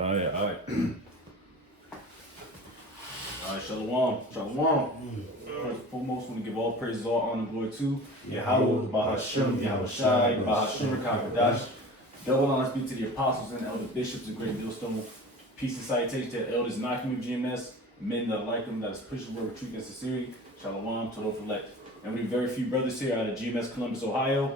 All right, all right. All right, shalom, shalom. First and foremost, want to give all praises, all honor, and glory to Yahweh, Bahashem, Yahweh Shai, Bahashem, Kakadash. Double honors be to the apostles and elder bishops of Great Millstone. Peace and salutation to the elders knocking of GMS, men that like them, that is pushing the word of truth and sincerity. Shalom to those elect. And we have very few brothers here out of GMS Columbus, Ohio,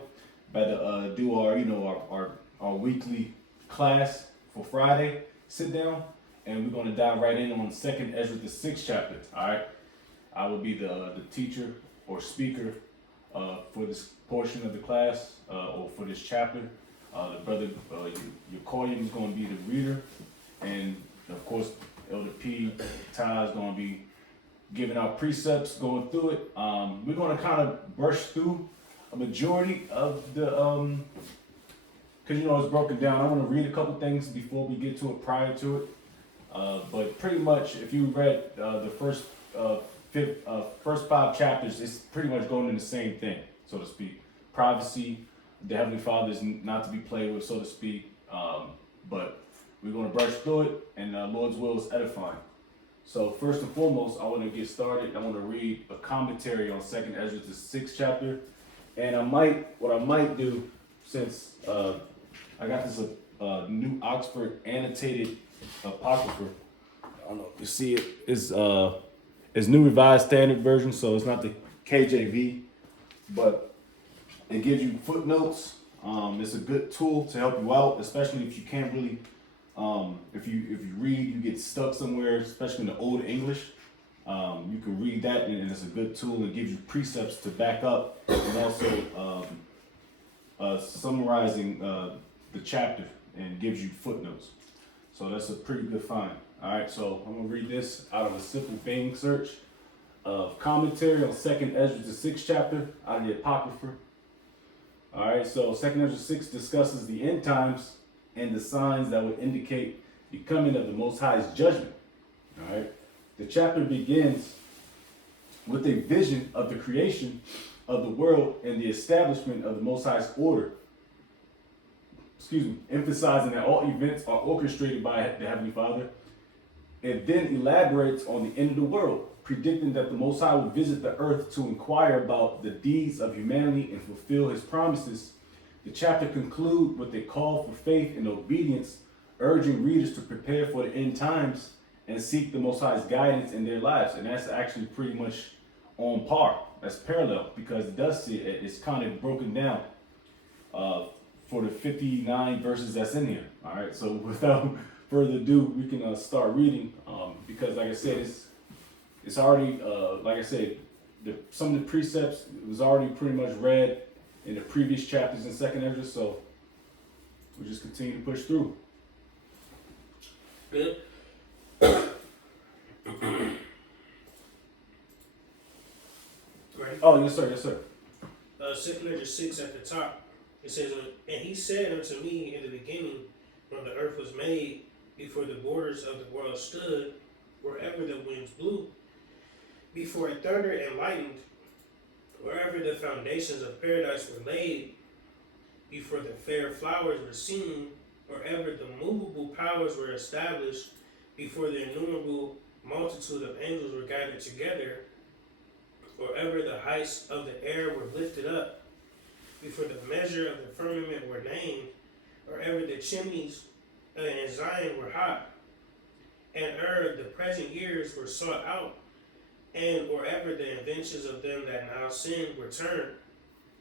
about to do our weekly class for Friday. Sit down, and we're going to dive right in on Second Esdras, the 6th chapter. All right, I will be the teacher or speaker for this portion of the class or for this chapter. The brother Yakoyim is going to be the reader, and of course Elder P. Ty is going to be giving out precepts, going through it. We're going to kind of brush through a majority of the because it's broken down. I want to read a couple things before we get to it, prior to it. But pretty much, if you read the first 5 chapters, it's pretty much going in the same thing, so to speak. Privacy, the Heavenly Father is not to be played with, so to speak. But we're going to brush through it, and Lord's will is edifying. So first and foremost, I want to get started. I want to read a commentary on 2nd Esdras, the 6th chapter. And what I might do, since I got this new Oxford annotated apocrypha. I don't know if you see it. It's New Revised Standard Version, so it's not the KJV, but it gives you footnotes. It's a good tool to help you out, especially if you can't really, if you read, you get stuck somewhere, especially in the Old English. You can read that, and it's a good tool. It gives you precepts to back up, and also summarizing the chapter, and gives you footnotes. So that's a pretty good find. All right, so I'm gonna read this out of a simple Bing search of commentary on 2nd Esdras, the 6th chapter out of the Apocrypha. All right, so 2nd Esdras 6 discusses the end times and the signs that would indicate the coming of the Most High's judgment. All right, the chapter begins with a vision of the creation of the world and the establishment of the Most High's order. Emphasizing that all events are orchestrated by the Heavenly Father. It then elaborates on the end of the world, predicting that the Most High will visit the earth to inquire about the deeds of humanity and fulfill His promises. The chapter concludes with a call for faith and obedience, urging readers to prepare for the end times and seek the Most High's guidance in their lives. And that's actually pretty much on par. That's parallel, because it does see it. It's kind of broken down for the 59 verses that's in here. All right, so without further ado, we can start reading, because like I said, it's already, like I said, some of the precepts was already pretty much read in the previous chapters in 2nd Esdras, so we'll just continue to push through. Good. Right. Oh, yes sir, yes sir. 2nd Esdras 6 at the top. It says, "And he said unto me in the beginning, when the earth was made, before the borders of the world stood, wherever the winds blew, before a thunder and lightned, wherever the foundations of paradise were laid, before the fair flowers were seen, wherever the movable powers were established, before the innumerable multitude of angels were gathered together, wherever the heights of the air were lifted up, before the measure of the firmament were named, wherever the chimneys in Zion were hot, and the present years were sought out, and wherever the inventions of them that now sin were turned,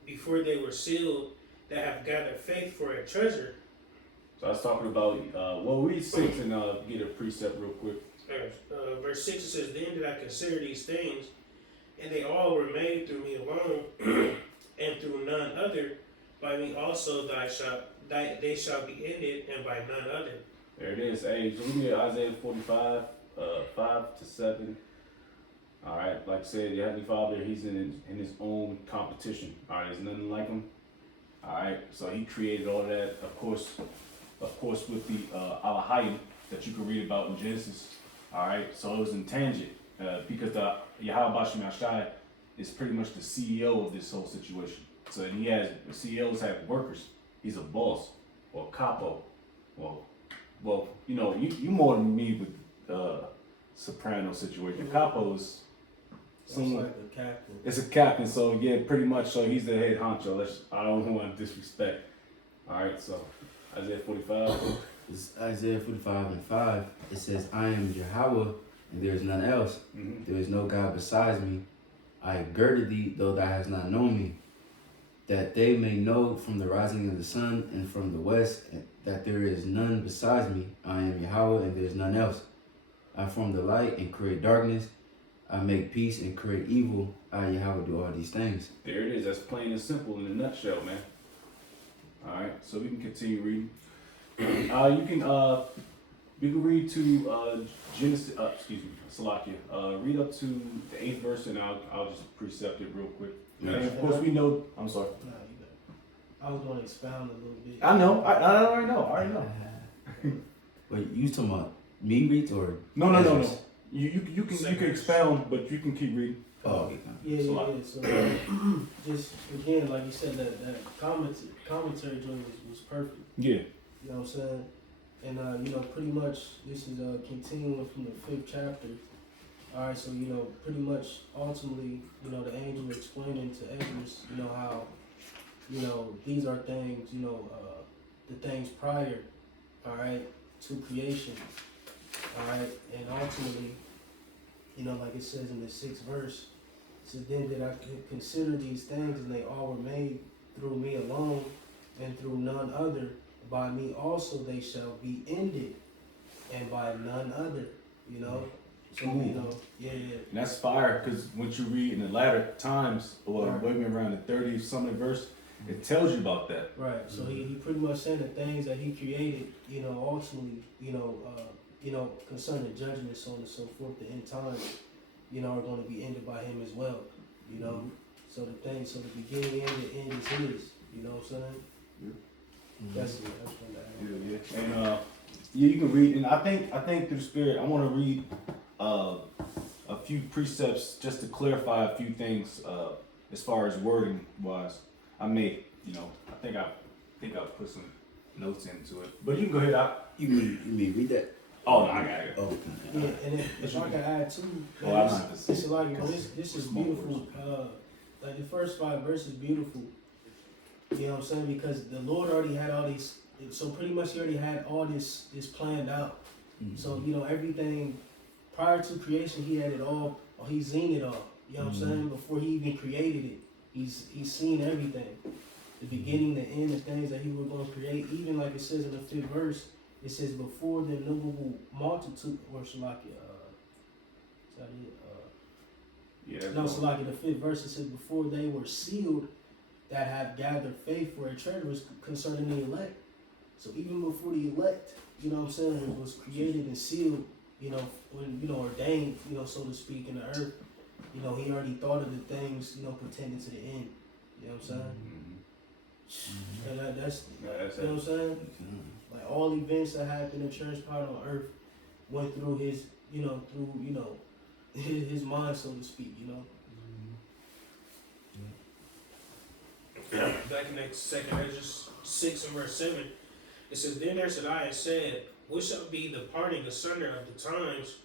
before they were sealed, that have gathered faith for a treasure." So I was talking about, read 6 and get a precept real quick. Verse 6, it says, "Then did I consider these things, and they all were made through me alone, and through none other. By me also they shall be ended, and by none other." There it is. Hey, so we get Isaiah 45, 5 to 7. All right, like I said, the Heavenly Father, He's in His own competition. All right, there's nothing like Him. All right, so He created all that, of course, with the Alahayim that you can read about in Genesis. All right, so it was in tangent because the Yahweh Bashim Ashai is pretty much the CEO of this whole situation. So the CEOs have workers. He's a boss or capo. Well, well, you know, you more than me with soprano situation. Capo's It's like a captain. it's a captain, so yeah, pretty much. So he's the head honcho. I don't want to disrespect. All right, so Isaiah 45. It's Isaiah 45:5. It says, I am Yahweh, and there is none else. Mm-hmm. There is no God besides me. I have girded thee, though thou hast not known me, that they may know from the rising of the sun and from the west that there is none besides me. I am Yahweh, and there is none else. I form the light and create darkness. I make peace and create evil. I, Yahweh, do all these things. There it is. That's plain and simple in a nutshell, man. All right, so we can continue reading. You can read to Genesis. Excuse me, Salakia. Read up to the 8th verse, and I'll just precept it real quick. Yes. And of course, we know. I'm sorry. Nah, you got. I was going to expound a little bit. I know. I already know. I already know. Wait, you talking about me read or? No. Esdras? You can expound, but you can keep reading. Oh, okay. Yeah. So just again, like you said, that commentary joint was perfect. Yeah. You know what I'm saying? And you know, pretty much this is continuing from the 5th chapter. All right, so you know, pretty much ultimately, you know, the angel explaining to Esdras, you know, how, you know, these are things, you know, the things prior, all right, to creation, all right, and ultimately, you know, like it says in the 6th verse, it says, then did I consider these things, and they all were made through me alone, and through none other. By me also they shall be ended, and by none other, you know. So, you know, yeah. And that's fire, because once you read in the latter times, or Right. maybe around the 30th something verse, it tells you about that. Right. So he pretty much saying the things that he created, you know, ultimately, you know, concerning judgment, so on and so forth, the end times, you know, are going to be ended by him as well, you know. So so the beginning and the end is his, you know what I'm saying? That's what that is. Yeah. And yeah, you can read, and I think through the Spirit, I want to read a few precepts just to clarify a few things as far as wording wise. I may, you know, I think I'll put some notes into it. But you can go ahead. You mean read that? Oh, no, I got it. Oh, okay. Yeah, and if I can add too, Oh, man, I'm this, not this- this is like, you know, this is small beautiful. Like the first 5 verses beautiful. You know what I'm saying? Because the Lord already had all these. So pretty much he already had all this planned out. Mm-hmm. So you know everything prior to creation, he had it all. Or he's seen it all. You know what I'm saying? Before he even created it, he's seen everything. The beginning, the end, the things that he was going to create. Even like it says in the 5th verse, it says before the innumerable multitude, or Shalaki, is that it? Yeah. No, Shalaki, the 5th verse, it says before they were sealed, that have gathered faith for a treasure was concerning the elect. So even before the elect, you know what I'm saying, it was created and sealed, you know, when, you know, ordained, you know, so to speak, in the earth, you know, he already thought of the things, you know, pertaining to the end. You know what I'm saying? And that's you know what I'm saying? Like all events that happened in transpired on earth went through his, you know, his mind, so to speak, you know. Back in that 2nd Esdras 6 and verse 7, it says, then there said I said, what shall be the parting asunder of the times,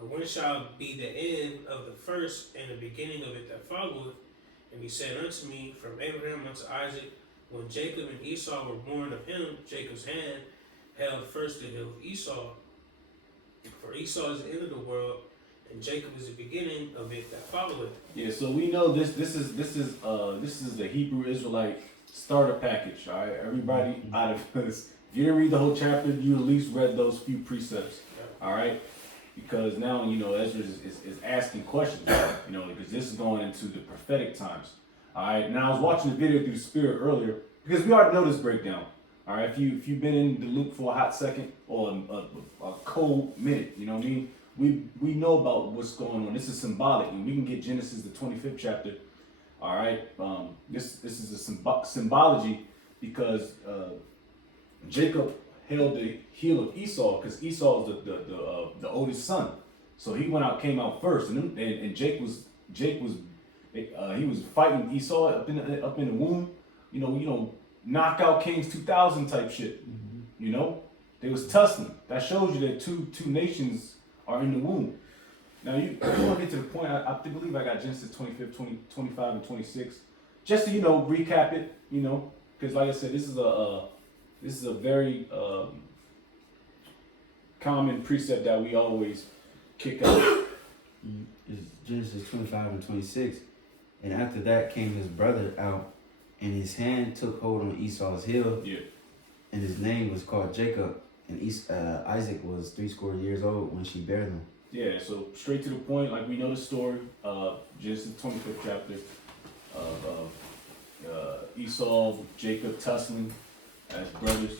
or when shall be the end of the first and the beginning of it that followeth? And he said unto me, from Abraham unto Isaac, when Jacob and Esau were born of him, Jacob's hand held first the hill of Esau. For Esau is the end of the world, and Jacob is the beginning of it that followeth. Yeah, so we know this is the Hebrew Israelite starter package. All right, everybody out of this. If you didn't read the whole chapter, you at least read those few precepts. All right, because now you know Ezra is asking questions. You know, because this is going into the prophetic times. All right, now I was watching the video through the Spirit earlier because we already know this breakdown. All right, if you've been in the loop for a hot second or a cold minute, you know what I mean. We know about what's going on. This is symbolic, and we can get Genesis the 25th chapter. All right, this is a symbology because Jacob held the heel of Esau because Esau is the oldest son, so he came out first, and Jake was he was fighting Esau up in the womb, you know, knockout Kings 2000 type shit, you know. They was tussling. That shows you that two nations are in the womb. Now you want to get to the point. I believe I got Genesis 25, 25, and 26. Just to recap it, because like I said, this is a very common precept that we always kick out. It's Genesis 25 and 26. And after that came his brother out, and his hand took hold on Esau's heel. Yeah. And his name was called Jacob. And Isaac was 80 years old when she bare them. Yeah, so straight to the point, like we know the story of Genesis 25th chapter of Esau, Jacob tussling as brothers.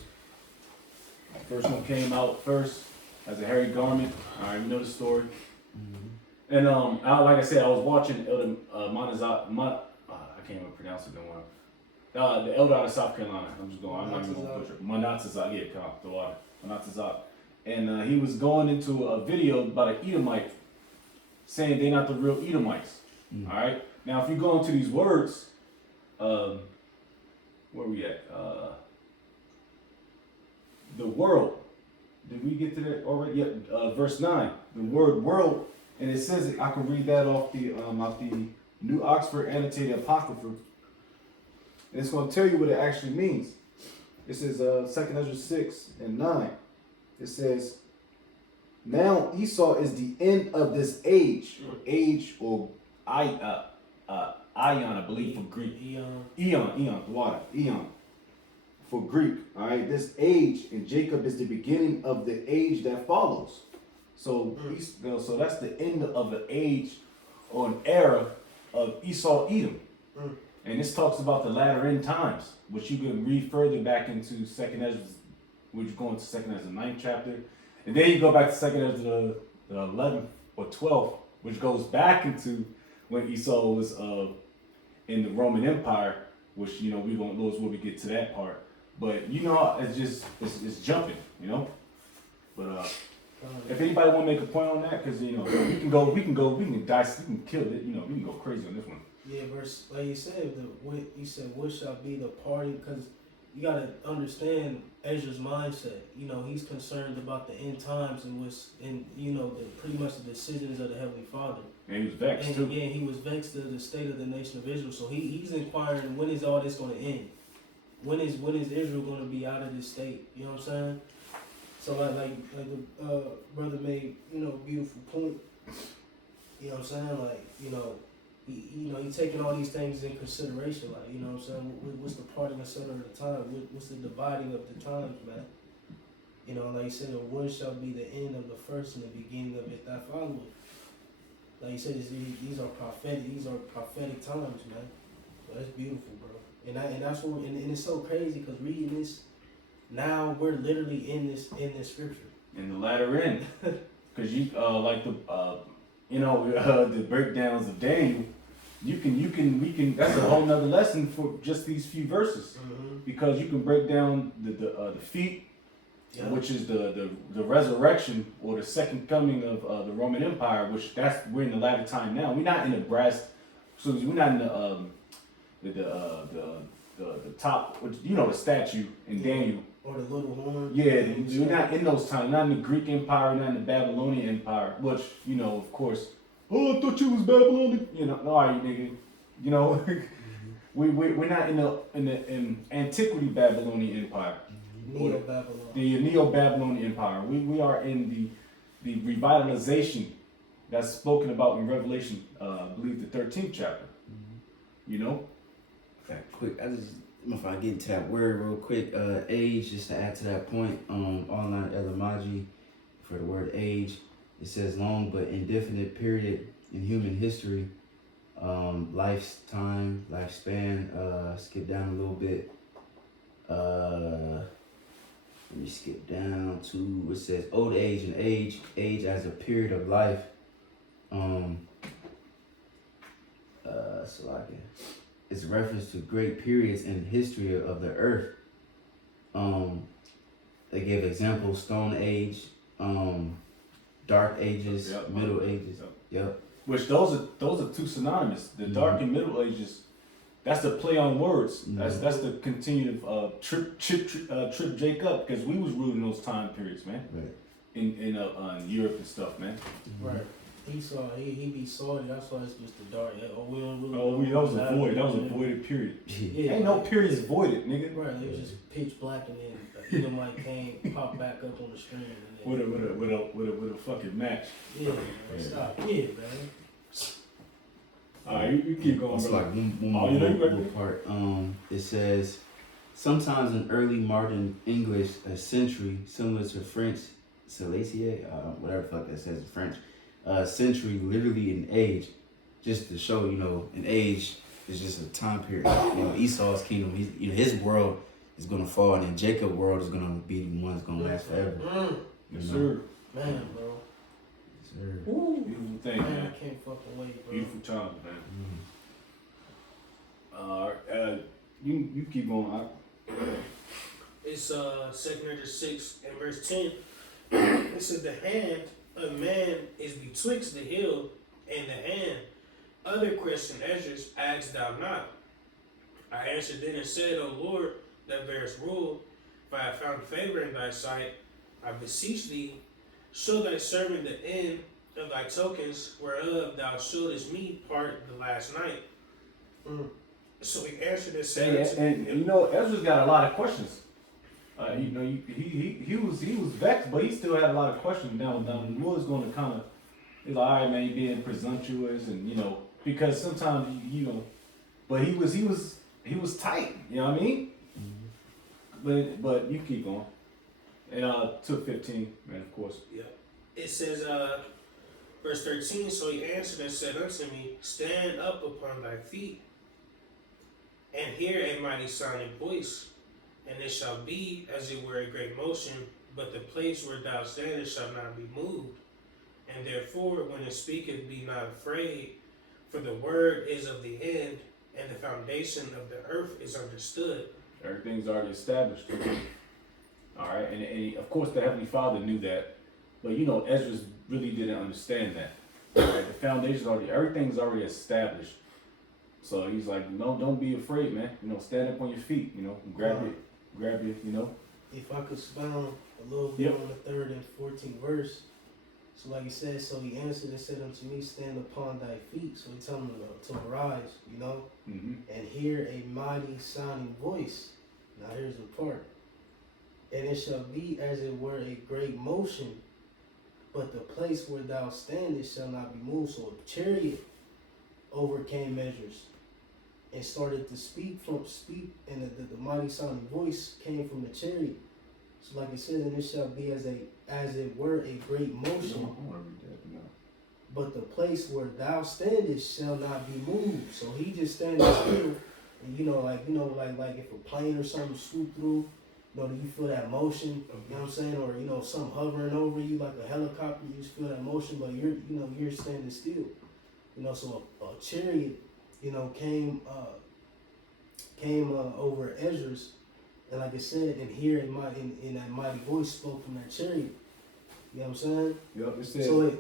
The first one came out first as a hairy garment. All right, we know the story. Mm-hmm. And like I said, I was watching Elder I can't even pronounce it no more. The elder out of South Carolina. I'm not even going to butcher. Manatazak, yeah, come out the water. Manatazak. And he was going into a video about an Edomite, saying they're not the real Edomites. All right. Now, if you go into these words, where we at? The world. Did we get to that already? Yeah. Verse 9. The word world, and it says I can read that off the New Oxford Annotated Apocrypha. And it's going to tell you what it actually means. It says 2 Esdras 6 and 9. It says, now Esau is the end of this age, or ion, I believe, for Greek. Eon, the water, eon, for Greek. All right, this age, and Jacob is the beginning of the age that follows. So, so that's the end of the age or an era of Esau, Edom. And this talks about the latter end times, which you can read further back into 2 Esdras. We're going to 2 Esdras, the 9th chapter. And then you go back to 2 Esdras, the 11th or 12th, which goes back into when Esau was in the Roman Empire, which, we won't lose when we get to that part. But, it's jumping, But if anybody want to make a point on that, because, we can dice, we can kill it, we can go crazy on this one. Yeah, verse, like you said, what shall be the party? Because you got to understand Ezra's mindset. He's concerned about the end times and pretty much the decisions of the Heavenly Father. And he was vexed too. Yeah, he was vexed at the state of the nation of Israel. So he's inquiring, when is all this going to end? When is Israel going to be out of this state? You know what I'm saying? So like the brother made, beautiful point. You know what I'm saying? He taking all these things in consideration, like, what I'm saying? What's the parting and center of the time? What's the dividing of the times, man? Like you said, when shall be the end of the first and the beginning of it that followeth? Like you said, these are prophetic times, man. So that's beautiful, bro. And that's what, and it's so crazy because reading this, now we're literally in this scripture. In the latter end, because you like the breakdowns of Daniel, we can. That's a whole nother lesson for just these few verses, because you can break down the feet, which is the resurrection or the second coming of the Roman Empire, which we're in the latter time now. We're not in the brass, so we're not in the top, the statue in Daniel. Or the little horn. Yeah, we're not in those times. Not in the Greek Empire, not in the Babylonian Empire, which, of course, I thought you was Babylonian. No, are you, nigga? We're not in antiquity Babylonian Empire. Neo-Babylon. The Neo-Babylonian Empire. We are in the revitalization that's spoken about in Revelation, I believe the 13th chapter. Quick, if I get into that word real quick, age, just to add to that point, online etymology for the word age, it says long but indefinite period in human history, lifetime, lifespan. Skip down a little bit. Let me skip down to, it says old age and age as a period of life. It's a reference to great periods in the history of the earth. They gave examples: Stone Age, Dark Ages, Middle Ages. Yep. Which those are two synonymous. The Dark and Middle Ages That's the play on words. Mhm. That's the continued trip Jacob, because we was ruling those time periods, man. Right. In Europe and stuff, man. Right. Esau, he be salty. That's why it's just the dark. Oh, we don't really. Oh, that was a void. That was a voided period. Yeah. Ain't no periods voided, nigga. Right. It was just pitch black, and then Edomite came, pop back up on the screen, and then. With a fucking match. Yeah. Man, stop. Yeah, man. Alright, you keep going, It's bro. like one Oh, you know you ready? more part. It says, sometimes in early modern English, a century, similar to French, Silesia, whatever the fuck that says in French, century, literally an age, just to show, an age is just a time period. Esau's kingdom, his world is gonna fall, and then Jacob's world is gonna be the one that's gonna last forever. Yes, sir. Man, bro. Yes, sir. Woo. Beautiful thing, Man, man. I can't fucking wait, bro. Beautiful times, man. Mhm. You keep going. It's 2 Esdras 6 and verse 10. It says, the hand of man is betwixt the hill and the hand. Other question Esdras, asked thou not. I answered then and said, O Lord, that bearest rule, if I have found favor in thy sight, I beseech thee, show thy servant the end of thy tokens, whereof thou showedest me part the last night. So he answered and said, And Ezra's got a lot of questions. He was vexed, but he still had a lot of questions. Now the Lord's going to kind of, he's like, all right, man, you being presumptuous, and because sometimes but he was tight. You know what I mean? But you keep going. And took 15, man, of course. Yeah. It says, verse 13, so he answered and said unto me, stand up upon thy feet, and hear a mighty sounding voice, and it shall be as it were a great motion, but the place where thou standest shall not be moved. And therefore, when it speaketh, be not afraid, for the word is of the end, and the foundation of the earth is understood. Everything's already established. All right, and of course the Heavenly Father knew that, but Ezra really didn't understand that. All right, the foundation's everything's already established. So he's like, no, don't be afraid, man. Stand up on your feet. Grab it. If I could expound a little bit on the 3rd and 14th verse. So like he said, so he answered and said unto me, stand upon thy feet. So he told him to arise, and hear a mighty sounding voice. Now here's the part. And it shall be as it were a great motion, but the place where thou standest shall not be moved. So a chariot overcame Esdras and started to speak, and the mighty sounding voice came from the chariot. So like it says, and it shall be as it were a great motion, but the place where thou standest shall not be moved. So he just standing still, and like if a plane or something swoop through, do you feel that motion? You know what I'm saying? Or something hovering over you like a helicopter, you just feel that motion, but you're standing still. So a chariot, came over Esdras, and like I said, and here in that mighty voice spoke from that chariot. You know what I'm saying? Yep, it said. So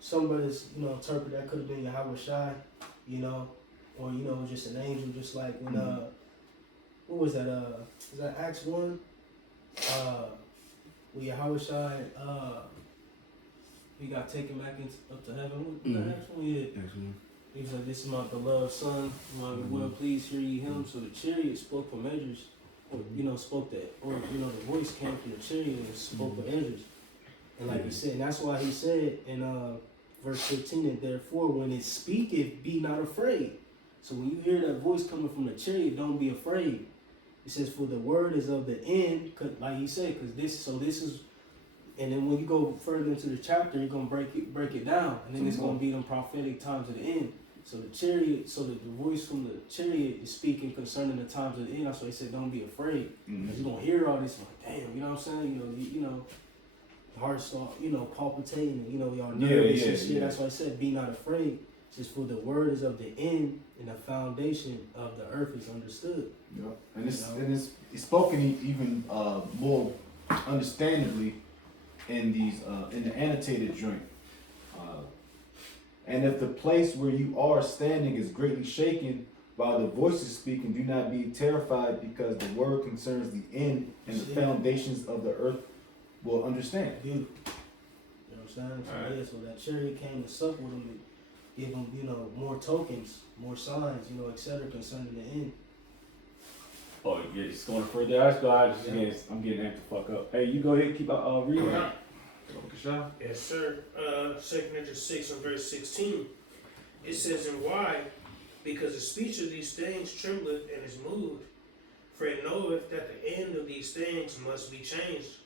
some brothers, interpret that could have been Yahweh Shai, or just an angel, just like when what was that? Is that Acts 1? When Yahweh Shai he got taken back up to heaven. What was that Acts 1? Yeah. He was like, this is my beloved son, who I well please hear ye him. So the chariot spoke from Esdras, or spoke that, or the voice came from the chariot and spoke with Esdras. And like he said, and that's why he said in verse 15, and therefore when it speaketh, be not afraid. So when you hear that voice coming from the chariot, don't be afraid. It says, for the word is of the end, like he said, because this is, and then when you go further into the chapter, you're gonna break it down, and then it's gonna be them prophetic times of the end. So the chariot, the voice from the chariot is speaking concerning the times of the end. That's why he said, don't be afraid. Because you're gonna hear all this, like, damn, you know what I'm saying? The heart start, palpitating, and y'all nervous and shit. Yeah. That's why I said, be not afraid. It's just for the word is of the end, and the foundation of the earth is understood. Yeah, and it's spoken even more understandably in the annotated joint. And if the place where you are standing is greatly shaken, while the voices speak, and do not be terrified, because the word concerns the end, and the foundations of the earth will understand. Beautiful. You know what I'm saying? So, Alright. yeah, so that chariot came to sup with him and give him, you know, more tokens, more signs, you know, etc. concerning the end. Oh, yeah, it's going further. I just go out. Yeah. I'm getting amped the fuck up. Hey, you go ahead, keep reading. Yes, sir. 2 Corinthians 6 and verse 16. It says, and why? Because the speech of these things trembleth and is moved, for it knoweth that the end of these things must be changed.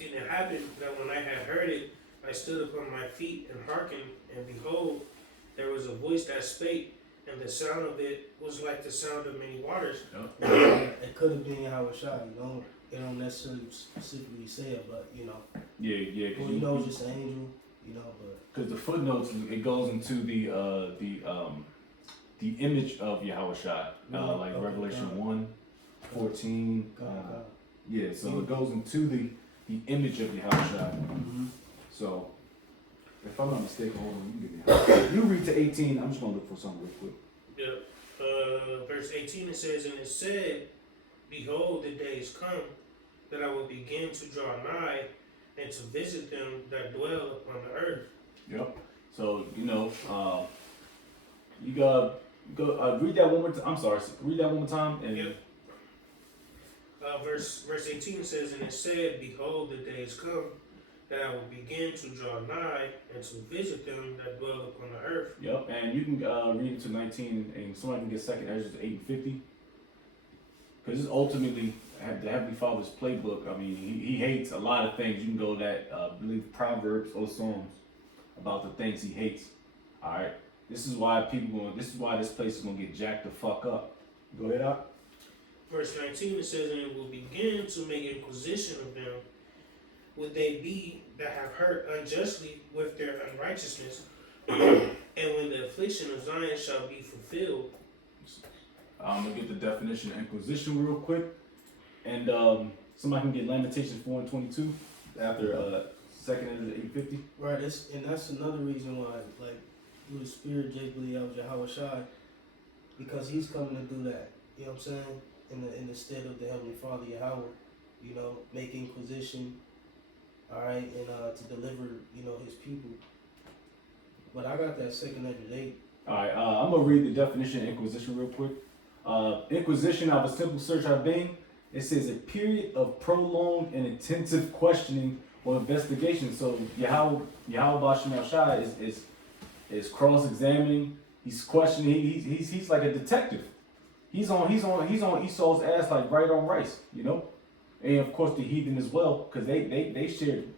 And it happened that when I had heard it, I stood upon my feet and hearkened, and behold, there was a voice that spake, and the sound of it was like the sound of many waters. Yep. It could have been Yahweh Shai, you know. It don't necessarily specifically say it, but you know. Yeah. Well, you know, it's just an angel, you know, but Because the footnotes, it goes into the image of Yahweh Shai, like Okay, Revelation God. 1:14. God. Yeah, so it goes into the image of Yahweh Shai. Mm-hmm. So, if I'm not mistaken, hold on, you give me you read to 18. I'm just gonna look for something real quick. Yeah. Verse 18 it says, and it said, behold, the days come that I will begin to draw nigh and to visit them that dwell upon the earth. Yep. So you know, you go read that one more time. I'm sorry, read that one more time. And Yep. Verse 18 says, and it said, behold, the days come that I will begin to draw nigh and to visit them that dwell upon the earth. Yep. And you can read it to 19, and somebody can get second Esdras 8 and 50. Because it's ultimately the Heavenly Father's playbook. I mean, he hates a lot of things. You can go that I believe Proverbs or Psalms about the things he hates. All right. This is why this place is gonna get jacked the fuck up. Go ahead, Doc. Verse 19 it says, and it will begin to make inquisition of them. Would they be that have hurt unjustly with their unrighteousness? And when the affliction of Zion shall be fulfilled. I'm gonna get the definition of inquisition real quick, and somebody can get Lamentations 4 and 22 after second Esdras 8:50. Right, and that's another reason why, like, through the Spirit, Jay believe I was Yahweh Shai, because he's coming to do that. You know what I'm saying? In the stead of the Heavenly Father Yahweh, you know, make inquisition, all right, and to deliver, you know, his people. But I got that second Esdras 8. All right, I'm gonna read the definition of inquisition real quick. Inquisition of a simple search of being. It says a period of prolonged and intensive questioning or investigation. So Yahweh Bashem Shai is cross-examining. He's questioning. He's like a detective. He's on Esau's ass like right on rice, you know, and of course the heathen as well, because they shared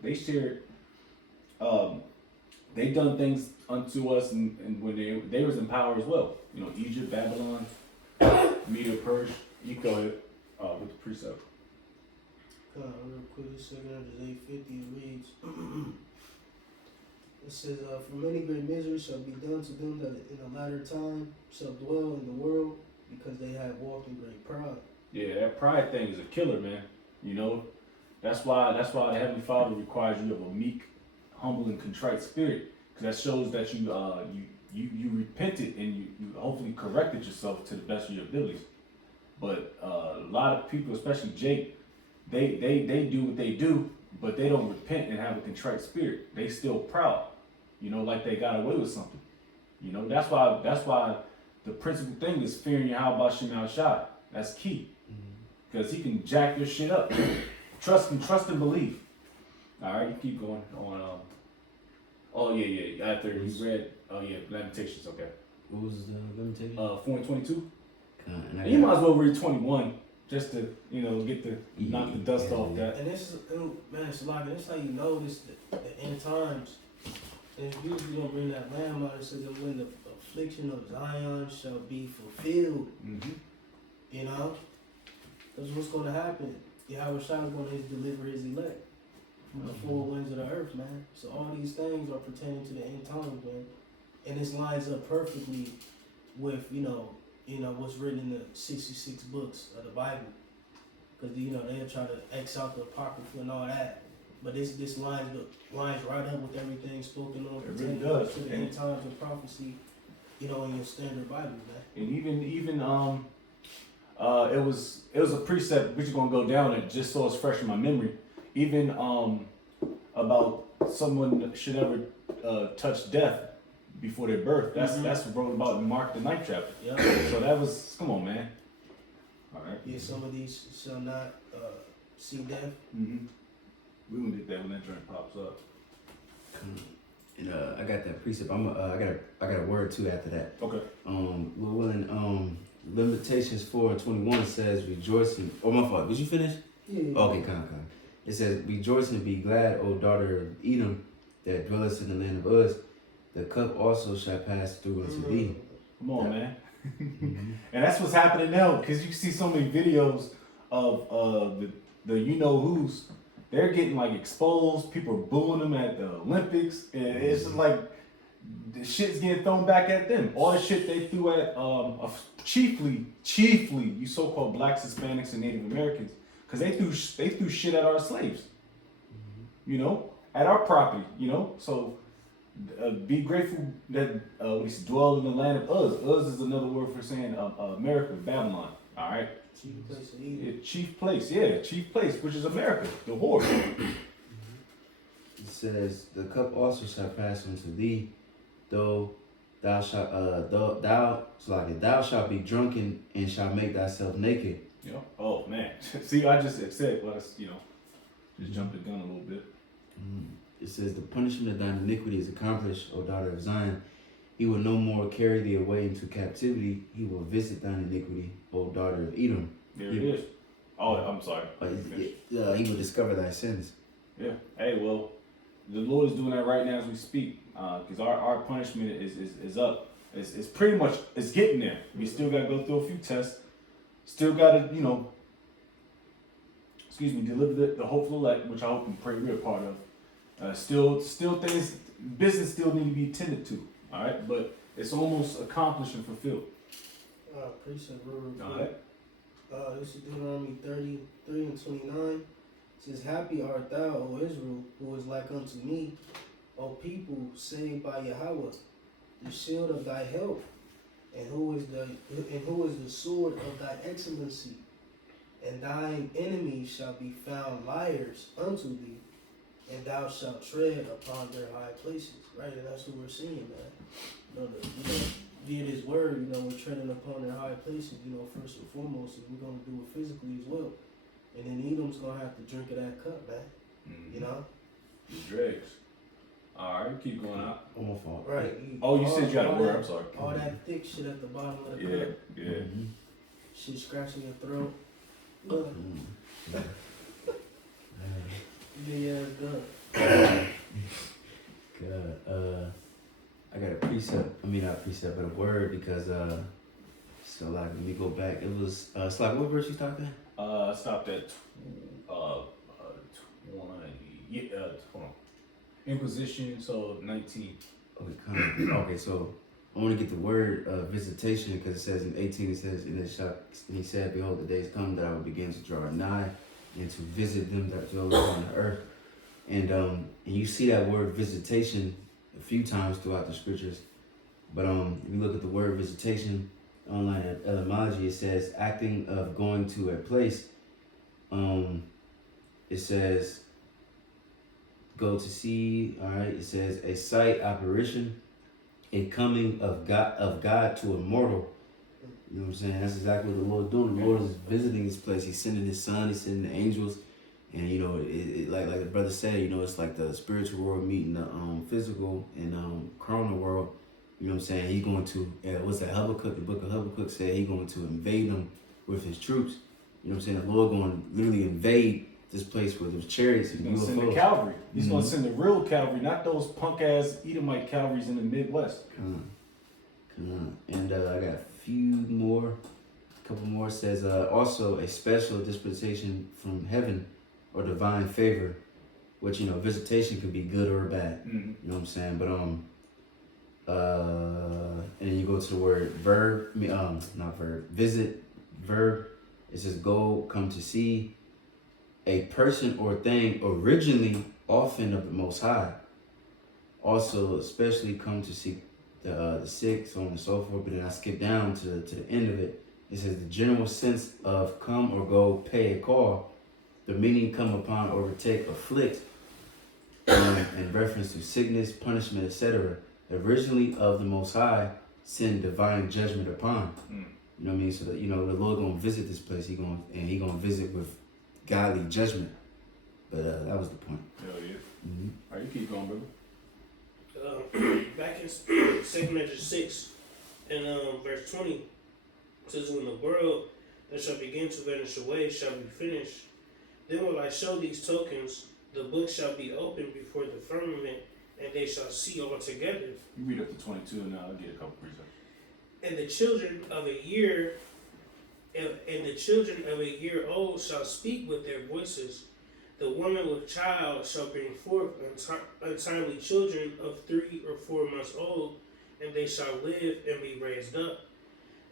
they done things unto us, and when they was in power as well, you know, Egypt, Babylon, Media, Persia. You go ahead with the precept. Real quick, 2 Esdras 8:50 it reads. It says, for many great miseries shall be done to them that in the latter time shall dwell in the world, because they have walked in great pride. Yeah, that pride thing is a killer, man. You know, that's why the Heavenly Father requires you of a meek, humble, and contrite spirit, because that shows that you repented and you hopefully corrected yourself to the best of your abilities. But a lot of people, especially Jake, they do what they do, but they don't repent and have a contrite spirit. They still proud, you know, like they got away with something. You know, that's why the principal thing is fearing Yahweh Bashem Shai. That's key, because he can jack your shit up. Trust and believe. All right, you keep going on. Oh yeah. After you read, Lamentations. Okay. What was the limitation? 4 and 22. And You might as well read 21 just to get the knock the dust off that. And this is, man, it's like, and it's how you know this, the end times. And usually don't bring that lamb out. It says that when the affliction of Zion shall be fulfilled, you know, that's what's going to happen. Yahweh Shai is going to deliver his elect from the four winds of the earth, man. So all these things are pertaining to the end times, man. And this lines up perfectly with, you know, what's written in the 66 books of the Bible. Because, you know, they'll try to X out the Apocrypha and all that. But this lines right up with everything spoken on It really pertaining does. to the end times of prophecy. You know, in your standard Bible, man. And even it was a precept which is gonna go down it just so it's fresh in my memory. Even about someone should never touch death before their birth. That's wrote about in Mark the 9th chapter. Yeah. So that was, come on, man. All right. Yeah, some of these shall not see death. Mm-hmm. We gonna get that when that joint pops up. And I got that precept. I got a word too after that. Okay. Lord willing, Limitations 4:21 says, rejoicing. Oh, my fault. Did you finish? Yeah. Okay, come. It says, rejoice and be glad, O daughter of Edom, that dwellest in the land of Uz. The cup also shall pass through unto thee. Come on, man. Mm-hmm. And that's what's happening now, because you see so many videos of the you know who's. They're getting like exposed. People are booing them at the Olympics, and it's just like the shit's getting thrown back at them. All the shit they threw at chiefly you so-called blacks, Hispanics, and Native Americans, because they threw shit at our slaves. You know, at our property. You know, so be grateful that we dwell in the land of Uz. Uz is another word for saying America, Babylon. All right. Chief place to eat. Yeah, chief place, which is America, the whore. It says, the cup also shall pass unto thee, though thou shalt thou shalt be drunken and shalt make thyself naked. Yeah. Oh man. See, I just said, let us, just jump the gun a little bit. It says, the punishment of thine iniquity is accomplished, O daughter of Zion. He will no more carry thee away into captivity. He will visit thine iniquity, O daughter of Edom. There it is. Oh, I'm sorry. He will discover thy sins. Yeah. Hey, well, the Lord is doing that right now as we speak. Because our punishment is up. It's pretty much, it's getting there. We still got to go through a few tests. Still got to, deliver the hopeful elect, which I hope and pray we're a part of. Still things, business still need to be tended to. All right, but it's almost accomplished and fulfilled. Precept real All quick. right. This is Deuteronomy 33 and 29. It says, happy art thou, O Israel, who is like unto me, O people saved by Yahweh, the shield of thy help, and who is the sword of thy excellency. And thine enemies shall be found liars unto thee, and thou shalt tread upon their high places. Right, and that's what we're seeing, man. Via this word, we're treading upon their high places, first and foremost, and we're going to do it physically as well. And then Edom's going to have to drink of that cup, man. Mm-hmm. The dregs. All right, keep going out. Oh, my fault. Right. You said you had a word, I'm sorry. All that thick shit at the bottom of the cup. Yeah. Mm-hmm. Shit scratching your throat. Look. Yeah, good. Good. I got a precept. Not precept, but a word because so like let me go back. It was it's like what verse you talking? I stopped at 20. Hold on. Inquisition, so 19. Okay, so I want to get the word visitation because it says in 18 it says and he said, behold, the days come that I will begin to draw nigh and to visit them that dwell upon the earth. And you see that word visitation a few times throughout the scriptures. But if you look at the word visitation online at etymology, it says acting of going to a place. It says go to see, all right, it says a sight, apparition, a coming of God to a mortal. You know what I'm saying? That's exactly what the Lord doing. The Lord is visiting this place. He's sending his son, he's sending the angels. And it like the brother said, it's like the spiritual world meeting the physical and carnal world. You know what I'm saying? He's going to what's that? Habakkuk, the book of Habakkuk said he's going to invade them with his troops. You know what I'm saying? The Lord going to literally invade this place with his chariots and He's going to UFOs. send the cavalry. He's going to send the real cavalry, not those punk ass Edomite cavalries in the Midwest. Come on. And I got a couple more. Says also a special dispensation from heaven or divine favor, which visitation could be good or bad. Mm-hmm. You know what I'm saying? But and then you go to the word verb, not verb, visit, verb. It says go, come to see, a person or thing originally often of the Most High. Also, especially come to seek the sick, so on and so forth. But then I skip down to the end of it. It says the general sense of come or go, pay a call. The meaning come upon, overtake, afflict, in reference to sickness, punishment, etc. Originally of the Most High, send divine judgment upon. You know what I mean? So that, the Lord gonna visit this place. He gonna visit with godly judgment. But that was the point. Hell yeah. Mm-hmm. All right, you keep going, brother. Back in 2 Measures 6 and verse 20, it says, when the world that shall begin to vanish away shall be finished, then will I show these tokens, the book shall be opened before the firmament, and they shall see all together. You read up to 22 and I'll get a couple precepts. And the children of a year old shall speak with their voices. The woman with child shall bring forth untimely children of 3 or 4 months old, and they shall live and be raised up.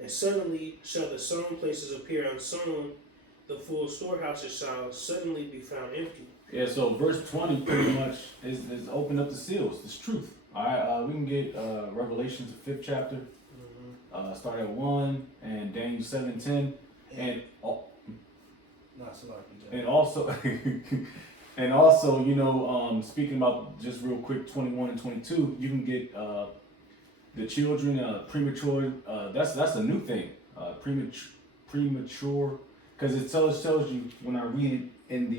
And suddenly shall the sown places appear unsown, the full storehouses shall suddenly be found empty. Yeah, so verse 20 pretty much is open up the seals. It's truth. All right, we can get Revelations, the 5th chapter. Start at 1 and Daniel 7:10, and also and also speaking about just real quick 21 and 22, you can get the children premature. That's a new thing. Premature, because it tells you when I read it in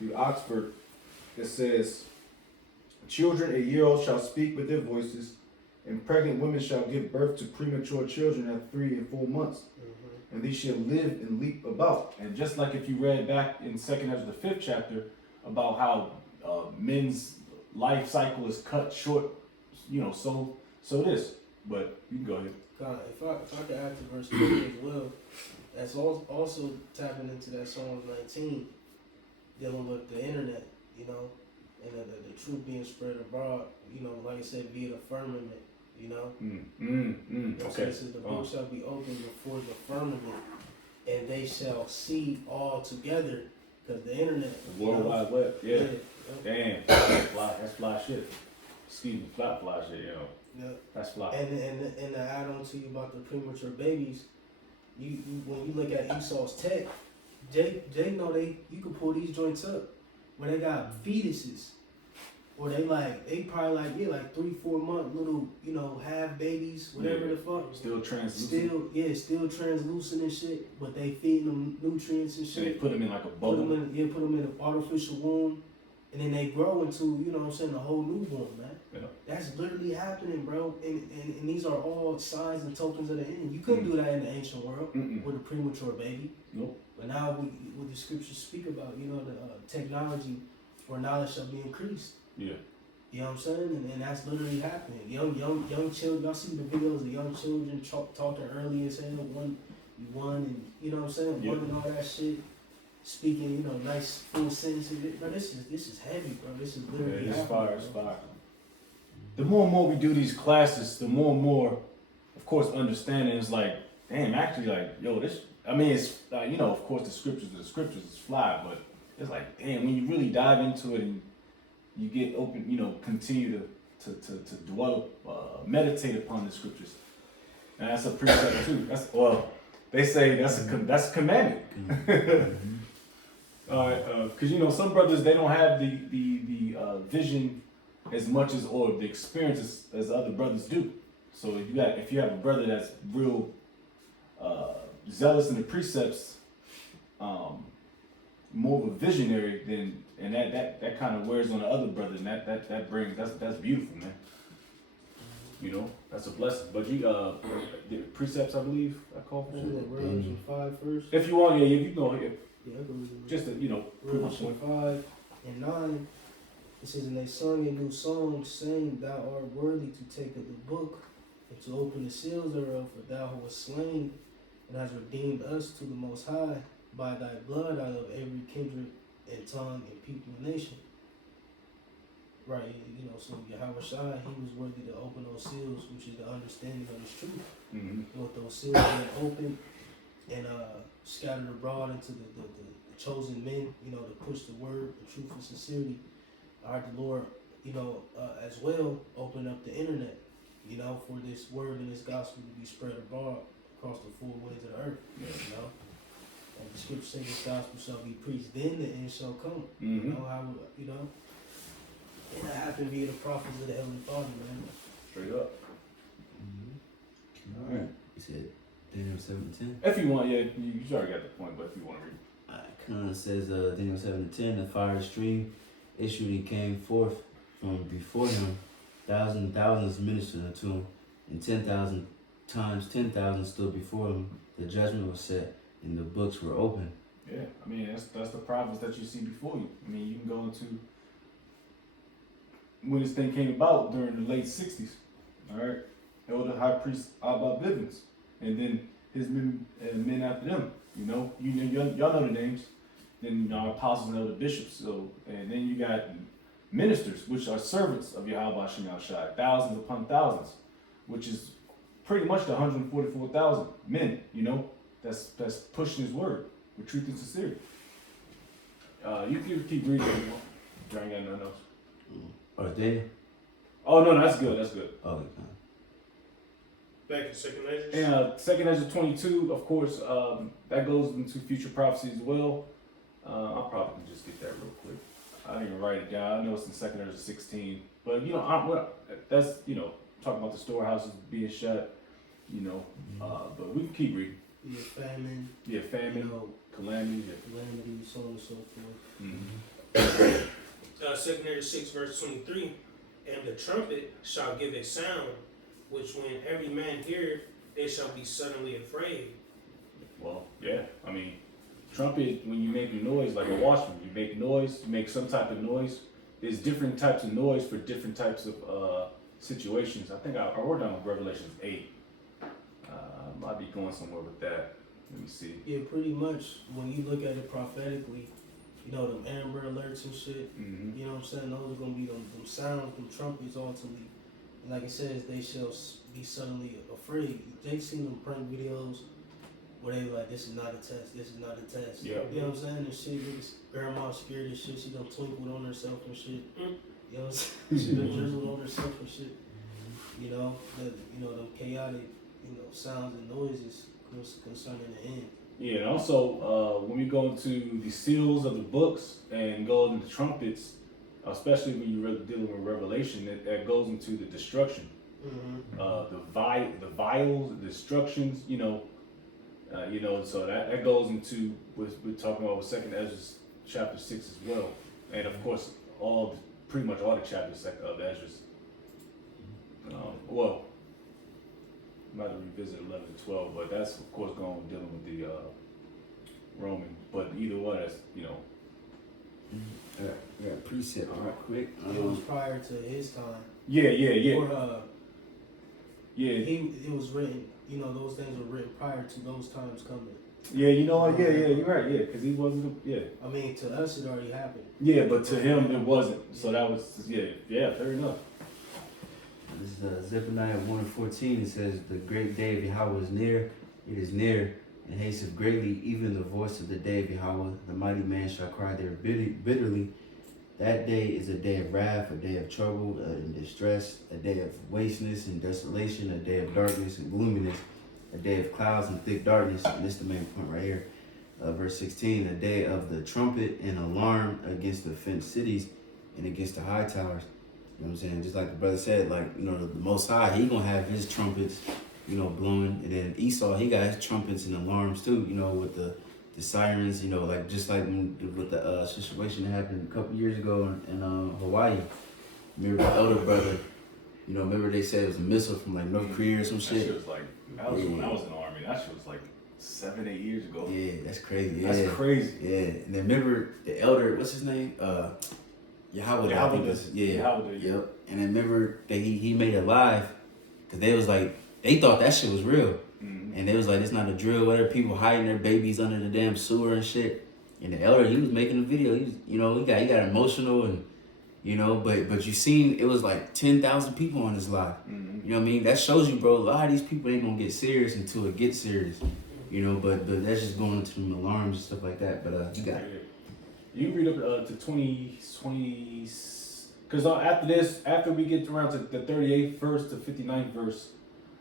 the Oxford, it says, children a year old shall speak with their voices, and pregnant women shall give birth to premature children at 3 and 4 months. And they shall live and leap about. And just like if you read back in 2nd Ezra, the 5th chapter, about how men's life cycle is cut short, so this. But you can go ahead. If I could add to verse 20 as well, that's also tapping into that Psalm 19, dealing with the internet, and the truth being spread abroad, like I said, via the firmament. Okay. It says the book shall be opened before the firmament, and they shall see all together, because the internet, The World Wide Web, yeah. Damn, that's fly shit. Excuse me, fly shit, Yeah. That's fly. And to add on to you about the premature babies, you when you look at Esau's tech, they know you can pull these joints up where they got fetuses. Or they probably like 3-4 month little, half babies, whatever the fuck. Still translucent. Still translucent and shit, but they feeding them nutrients and shit. And they put them in like a bubble. Put them in an artificial womb, and then they grow into, a whole newborn, man. Yeah. That's literally happening, bro. And these are all signs and tokens of the end. You couldn't do that in the ancient world with a premature baby. Nope. But now what the scriptures speak about, the technology or knowledge shall be increased. Yeah. You know what I'm saying? And that's literally happening. Young children, y'all see the videos of young children talking early and saying one, and you know what I'm saying? Yep. One and all that shit. Speaking, nice full sentences. Bro, this is heavy, bro. This is literally It's happening. fire. The more and more we do these classes, the more and more, of course, understanding is like, damn, actually, like, yo, this. I mean, it's of course, the scriptures is fly, but it's like, damn, when you really dive into it and you get open, continue to dwell, meditate upon the scriptures, and that's a precept too. They say that's a commandment. All right, because some brothers, they don't have the vision as much as or the experience as other brothers do. So if you have a brother that's real zealous in the precepts, more of a visionary, then and that kind of wears on the other brother, and that brings that's beautiful, man. That's a blessing. But the precepts, I believe, I call for Revelation 5 first. If you want, you can go ahead. Yeah, I can read it. Just to prove my Revelation point. 5 and 9. It says, and they sung a new song, saying, Thou art worthy to take of the book and to open the seals thereof, for thou wast slain and hast redeemed us to the Most High by thy blood out of every kindred and tongue and people and nation. Right, so Yahweh Shai, he was worthy to open those seals, which is the understanding of his truth. Mm-hmm. With those seals being opened and scattered abroad into the chosen men, to push the word, the truth and sincerity. The Lord as well, open up the internet, for this word and this gospel to be spread abroad across the four winds of the earth. And the scripture says this gospel shall be preached, then the end shall come. And that happened via the prophets of the Heavenly Father, man. Straight up. All right. You said Daniel 7:10. If you want, yeah, you already got the point, but if you want to read. Kind of says Daniel 7:10. The fire stream issued and came forth from before him. Thousands and thousands ministered unto him, and 10,000 times 10,000 stood before him. The judgment was set, and the books were opened. Yeah, I mean that's the prophets that you see before you. I mean you can go into when this thing came about during the late '60s. All right, Elder High Priest Abba Bivens, and then his men after them. Y'all know the names. Then apostles and elder bishops. So and then you got ministers, which are servants of Yahweh Shem Yahushua, thousands upon thousands, which is pretty much the 144,000 men. That's pushing his word with truth and sincerity. You can keep reading if you want. You ain't got nothing else. Oh, Daniel? Oh no, that's good. That's good. Oh, okay. Back in Second Esdras. And Second Esdras 22, of course, that goes into future prophecy as well. I probably can just get that real quick. I didn't even write it down. I know it's in Second Esdras 16, but that's talking about the storehouses being shut. But we can keep reading. Yeah, famine. Yeah, famine, calamity. Calamity, so on and so forth. Mm-hmm. Second Esdras 6 verse 23, and the trumpet shall give a sound, which when every man heareth, they shall be suddenly afraid. Well, yeah, I mean, trumpet, when you make a noise, like a watchman, you make noise, you make some type of noise. There's different types of noise for different types of situations. I think I wrote down Revelation 8. I might be going somewhere with that. Let me see. Yeah, pretty much when you look at it prophetically, them Amber Alerts and shit, Mm-hmm. you know what I'm saying? Those are going to be them sounds, them trumpets ultimately. And like it says, they shall be suddenly afraid. Jake seen them prank videos where they like, this is not a test, this is not a test. Yeah. You know what I'm saying? And shit, grandma scared as shit, she done twinkled on herself and shit. You know what I'm saying? She done drizzled on herself and shit. Them chaotic, sounds and noises concerning the end. Yeah, and also when we go into the seals of the books and go into the trumpets, especially when you're dealing with Revelation, that goes into the destruction. Mm-hmm. The vials, the destructions, so that goes into what we're talking about with Second Esdras chapter 6 as well, and of course pretty much all the chapters of Esdras. I'm about to revisit 11 and 12, but that's of course dealing with the Roman. But either way, that's I got a precept real quick. It was prior to his time. Yeah. Or, Yeah. It was written, those things were written prior to those times coming. Yeah, you're right, yeah, because he wasn't, I mean, to us it already happened. Yeah, but to him it wasn't, so that was, fair enough. This is Zephaniah 1:14. It says, the great day of Yahweh is near, it is near, and hasteth greatly, even the voice of the day of Yahweh. The mighty man shall cry there bitterly. That day is a day of wrath, a day of trouble and distress, a day of wasteness and desolation, a day of darkness and gloominess, a day of clouds and thick darkness. And this is the main point right here. Verse 16, a day of the trumpet and alarm against the fenced cities and against the high towers. You know what I'm saying? Just like the brother said, the Most High, he gonna have his trumpets, blowing. And then Esau, he got his trumpets and alarms too, with the sirens, just like with the situation that happened a couple years ago in Hawaii. Remember the elder brother, remember they said it was a missile from North Korea or some shit? That shit was that was when I was in the army. That shit was 7-8 years ago. Yeah, that's crazy. Yeah. That's crazy. Yeah, and then remember the elder, what's his name? Yahweh, I think that's, yeah. Yahweh, yep. And then remember that he made it live, because they was they thought that shit was real. Mm-hmm. And they was it's not a drill, whatever, people hiding their babies under the damn sewer and shit. And the elder, he was making a video. He was, he got emotional and, but you seen, it was 10,000 people on this live. Mm-hmm. You know what I mean? That shows you, bro, a lot of these people ain't gonna get serious until it gets serious. But that's just going into them alarms and stuff like that. But you got it. You read up to 20, Because after this, after we get around to the 38th verse to 59th verse,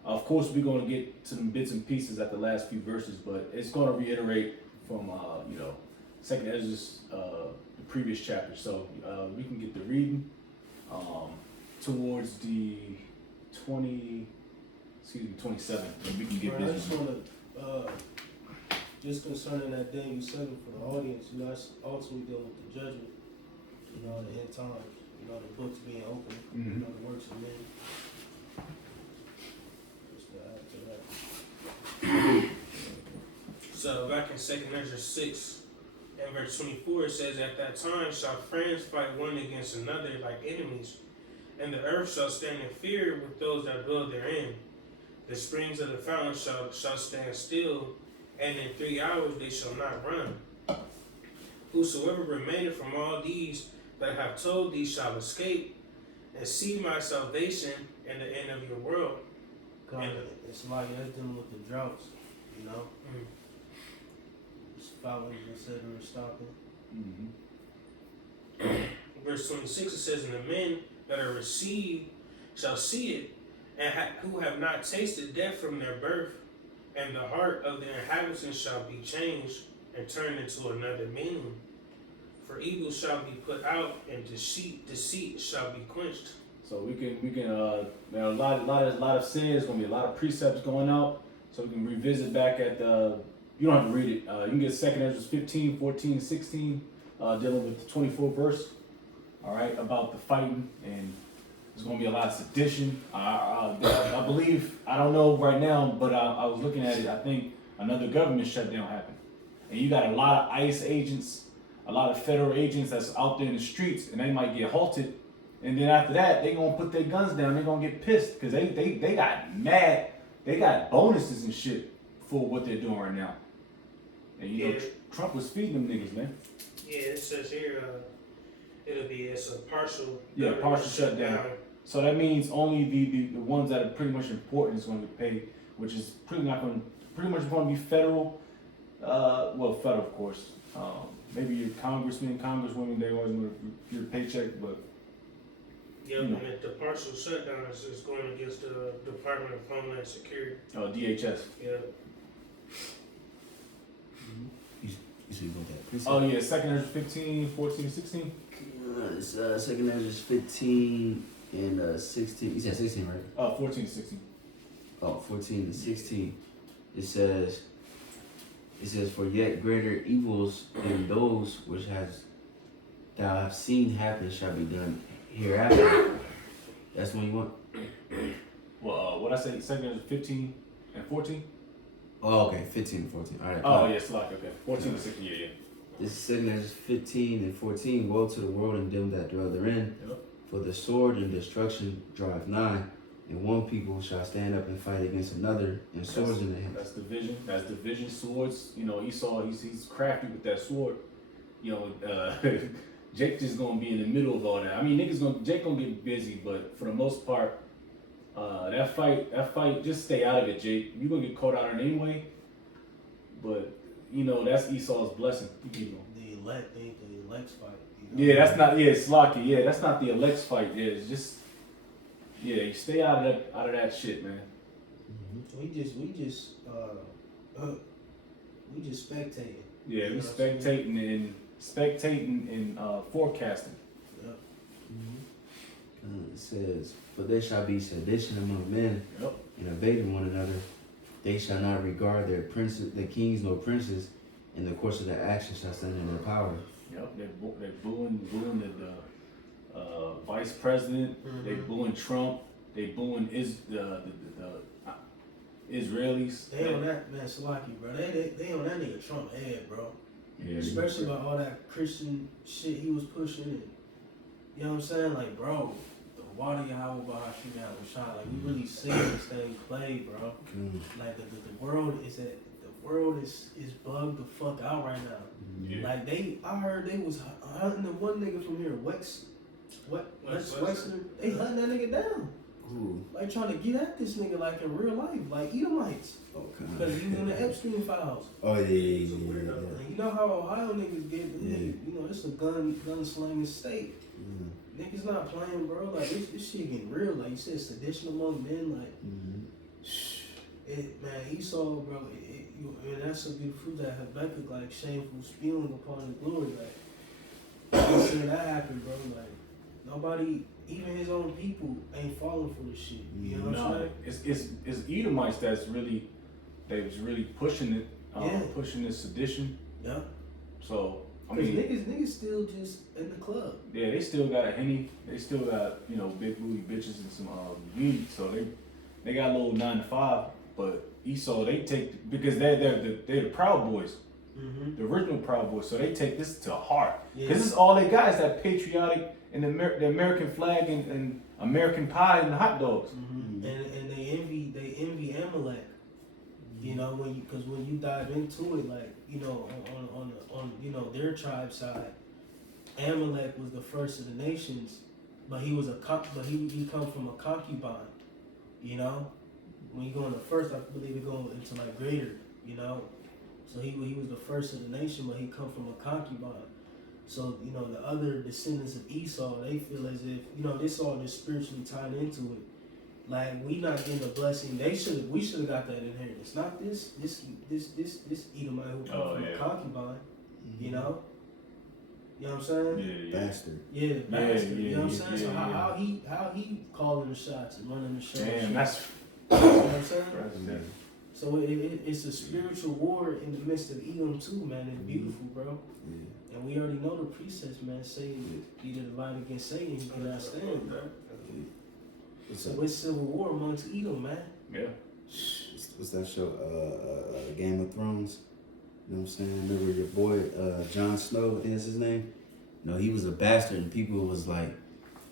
of course we're going to get to some bits and pieces at the last few verses, but it's going to reiterate from Second Esdras, the previous chapter. So we can get the reading towards the 27th, and we can get Bro, I this. just want to, just concerning that Daniel 7 for the audience, that's ultimately dealing with the judgment, the end times, the books being open, Mhm. the works of men. Just to add to that. So back in 2nd Esdras 6 and verse 24, it says, "At that time shall friends fight one against another like enemies, and the earth shall stand in fear with those that dwell therein. The springs of the fountain shall stand still, and in 3 hours they shall not run. Whosoever remaineth from all these that I have told thee shall escape, and see my salvation and the end of your world." God, it's like that's dealing with the droughts, It's fountains, etc. stopping. Verse 26, it says, "And the men that are received shall see it, and who have not tasted death from their birth, and the heart of the inhabitants shall be changed and turned into another meaning. For evil shall be put out, and deceit shall be quenched." So we can a lot of sin. There's gonna be a lot of precepts going out. So we can revisit back at the. You don't have to read it. You can get 2nd Esdras 15, 14, 16, dealing with the 24th verse. All right, about the fighting, and there's gonna be a lot of sedition. I believe, I don't know right now, but I was looking at it. I think another government shutdown happened, and you got a lot of ICE agents, a lot of federal agents that's out there in the streets, and they might get halted. And then after that, they gonna put their guns down. They gonna get pissed because they got mad. They got bonuses and shit for what they're doing right now. And Trump was feeding them niggas, man. Yeah, it says here, it's a partial. Partial shutdown. So that means only the ones that are pretty much important is going to get paid, which is pretty much going to be federal. Federal of course. Maybe your congressmen, congresswomen, they always want to get a paycheck, but. And the partial shutdown is going against the Department of Homeland Security. DHS. Yeah. You see about that precept? Oh yeah, 2nd Esdras 15, 14, 16. It's 2nd Esdras 15 and 16. You said 16, right? 14 to 16. Oh, 14 and 16. It says, "For yet greater evils than those which thou have seen happen shall be done hereafter." That's when you want. Well, what I say, 2nd Esdras 15 and 14. Oh, okay, 15 and 14. All right. Oh, yes, like, okay. 14 to 16, yeah. This is 2nd Esdras 15 and 14. "Woe to the world and them that dwell therein. Yep. For the sword and destruction draweth nigh, and one people shall stand up and fight against another, and swords in their hands." That's division. That's division. Swords. Esau, he's crafty with that sword. Jake just gonna be in the middle of all that. I mean, Jake gonna get busy, but for the most part, that fight, just stay out of it, Jake. You gonna get caught out in it anyway. But that's Esau's blessing. You keep going. The elect ain't the elect's fight. Yeah, that's not. Yeah, it's Slocky. Yeah, that's not the elect's fight. Yeah, it's just. Yeah, you stay out of that shit, man. We just spectating. Yeah, we spectating and forecasting. Yep. It says, "For there shall be sedition among men, Yep. and evading one another. They shall not regard their kings nor princes, and the course of their action shall stand in their power." Yep. They're booing the vice president. They booing Trump. They booing the Israelis. They on that man, Salaki, bro. They on that nigga Trump head, bro. Yeah, Especially about all that Christian shit he was pushing. And, you know what I'm saying? Like, bro, the water Yahweh Bahashim Yahushua, like, we really seeing this thing play, bro. Like, the world is bugged the fuck out right now. Yeah. Like, I heard they was hunting the one nigga from here, Wexner. They hunting that nigga down. Who? like trying to get at this nigga like in real life, like Edomites, Okay. because he was in the Epstein files. Oh yeah. And you know how Ohio niggas get, you know, it's a gunslinging state. Niggas not playing, bro. Like this shit getting real. Like you said, sedition among men. Like, man, Esau, bro. And that's a beautiful that Habakkuk like shameful spewing upon his glory. Like, I seen that happen, bro. Like, nobody, even his own people, ain't falling for this shit. You know what I'm saying? It's Edomites that's really pushing it, pushing this sedition. Yeah. So I Cause mean, niggas still just in the club. yeah, they still got Henny, they still got, you know, big booty bitches and some weed. So they got a little 9 to 5, but Esau they take, because they're the Proud Boys, the original Proud Boys. So they take this to heart, because this is all they got is that patriotic and the American flag and American pie and hot dogs. And they envy Amalek. You know, because when you dive into it, like, you know, on you know their tribe side, Amalek was the first of the nations, but he was he come from a concubine. You know, when you go into first, I believe it going into like greater. You know, so he was the first of the nation, but he come from a concubine. So, you know, the other descendants of Esau, they feel as if, you know, this all just spiritually tied into it. Like, we not getting the blessing. We should have got that inheritance. Not this Edomite who come from a concubine. You know? You know what I'm saying? Yeah. Bastard. Yeah, the bastard. You know what I'm saying? Yeah, so how he calling the shots and running the show? Damn, that's you know what I'm saying? yeah. So it's a spiritual war in the midst of Edom too, man. It's beautiful, bro. Yeah. And we already know the precepts, man. Satan, either divide against Satan, he cannot stand, bro. So it's civil war amongst Edom, man. Yeah. What's that show? Game of Thrones. You know what I'm saying? Remember your boy Jon Snow? I think that's his name. You know, he was a bastard, and people was like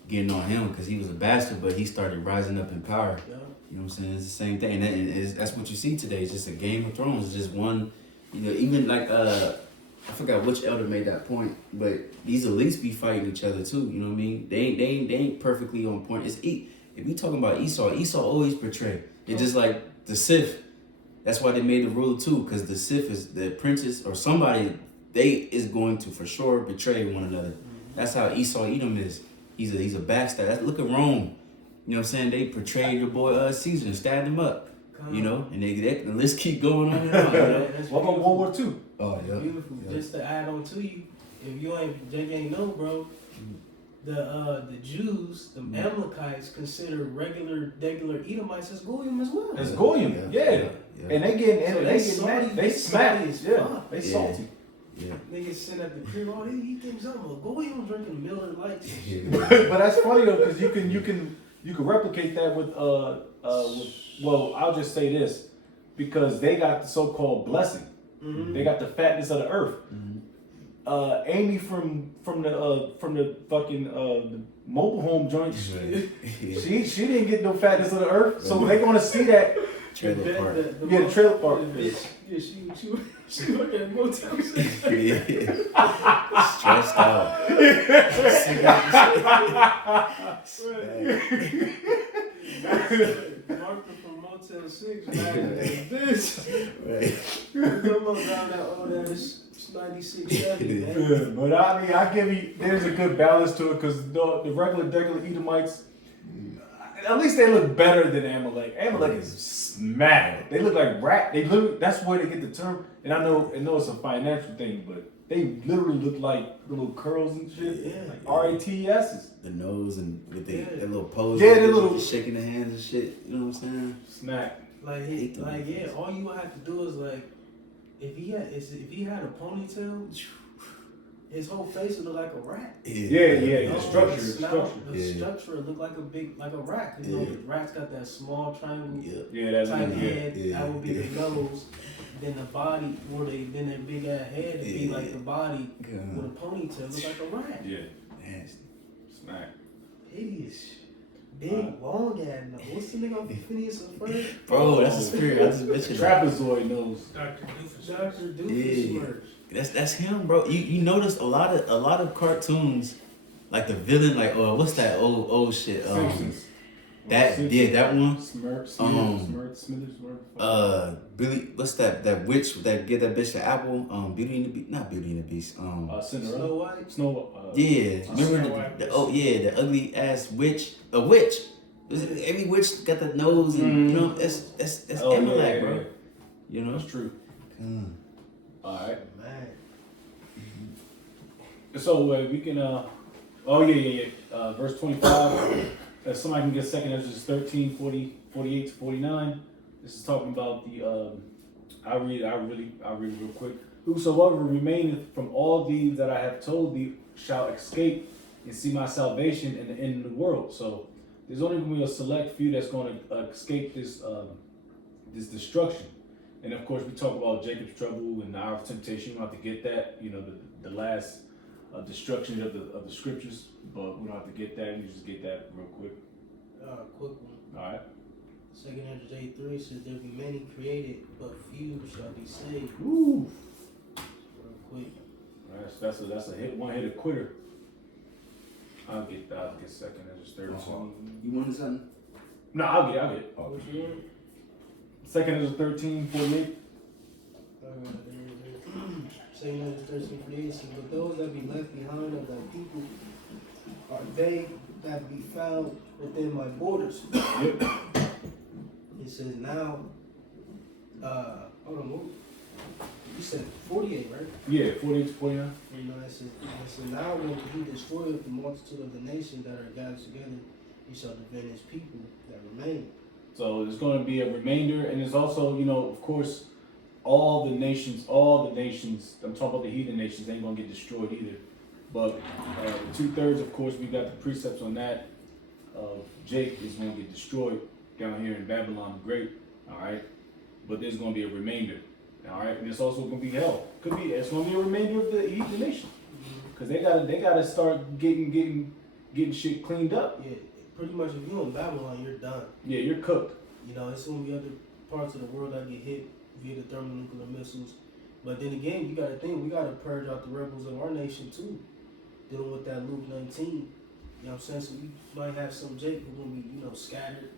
getting on him because he was a bastard, but he started rising up in power. Yeah. You know what I'm saying? It's the same thing, and that's what you see today. It's just a Game of Thrones. It's just one. You know, even like I forgot which elder made that point, but these elites be fighting each other too. You know what I mean? They ain't perfectly on point. If you talking about Esau always betray. It's just like the Sith. That's why they made the rule too, because the Sith is the apprentice or somebody. They is going to for sure betray one another. That's how Esau Edom is. He's a backstab. Look at Rome. You know what I'm saying? They portrayed your boy Caesar and stabbed him up. You know, and the list keep going on and on. You know? What about World War II? Oh yeah. Beautiful. Yeah. Just to add on to you, if you ain't know, bro, the Jews, the Amalekites, consider regular Edomites as Goyim as well. It's Goyim, yeah. And they get mad. They smack. Yeah, they salty. Yeah. Niggas sitting at the crib, he thinks I'm a Goyim drinking Miller Lights. But that's funny though, because you can replicate that with well, I'll just say this, because they got the so-called blessing. They got the fatness of the earth. Amy from the fucking the mobile home joint, she didn't get no fatness of the earth, so they gonna see that trailer park. The trailer park. She worked at Motel 6. Stressed out. Martha from Motel 6, man. Bitch. Right. Come on down that old ass 96, 70, man. Yeah, but I mean, I give you, there's a good balance to it, because the regular Edomites, at least they look better than Amalek. Amalek is smacked. They look like rat. They literally, that's where they get the term. And I know it's a financial thing, but they literally look like little curls and shit. Yeah. Like RATSs. The nose and with their little pose. Yeah, their little shaking the hands and shit. You know what I'm saying? Smack. All you would have to do is like, if he had a ponytail, his whole face would look like a rat. Yeah. The structure. The structure would look like a rat. Cause you know, the rat's got that small triangle That's type head. That would be the nose. Then the body, then their big ass head would be like the body with a ponytail, look like a rat. Yeah. Nasty. Smack. Hideous. Big, long ass nose. What's the nigga on Phineas and Ferb? Bro, that's a spirit. I just mentioned that. Trapezoid nose. Dr. Doofus. Dr. Doofus merch. That's him, bro. You notice a lot of cartoons, like the villain, like what's that old shit? Simpsons. That one. Smithers, Billy, what's that witch that give that bitch the apple? Beauty and the Beast, not Beauty and the Beast. Cinderella. Snow White. Yeah, remember the ugly ass witch, a witch. Every witch got the nose, and you know that's Amalek, bro. You know that's true. All right, man. So we can. Verse 25. If somebody can get second Esdras 13, 48 to 49. This is talking about the. I'll read real quick. Whosoever remaineth from all these that I have told thee shall escape and see my salvation in the end of the world. So there's only going to be a select few that's going to escape this this destruction. And of course, we talk about Jacob's trouble and the hour of temptation. We don't have to get that. You know, the last destruction of the scriptures, but we don't have to get that. You just get that real quick. Quick one. All right. 2 Esdras 8:3 says there be many created, but few shall be saved. Woo. Real quick. That's a hit. One hit a quitter. I'll get second Esdras 13. You wanted something? No, I'll get it. Oh. What you want? Second Esdras 13, 48. 2 Esdras 13:48 says, but those that be left behind of thy people are they that be found within my borders. Yep. It says now, hold on, what? You said 48, right? Yeah, 48 to 49. You know, it says now when he destroyeth the multitude of the nations that are gathered together, he shall defend his people that remain. So there's going to be a remainder, and there's also, you know, of course, all the nations, I'm talking about the heathen nations, ain't going to get destroyed either. But 2/3, of course, we got the precepts on that. Jake is going to get destroyed down here in Babylon the Great, all right? But there's going to be a remainder, all right? And it's also going to be hell. It's going to be a remainder of the heathen nation. Because they gotta start getting shit cleaned up. Yeah, pretty much if you're in Babylon, you're done. Yeah, you're cooked. You know, it's going to be other parts of the world that get hit via the thermonuclear missiles. But then again, you got to think, we got to purge out the rebels of our nation too. Dealing with that Luke 19. You know what I'm saying? So we might have some Jake who will be, you know, scattered.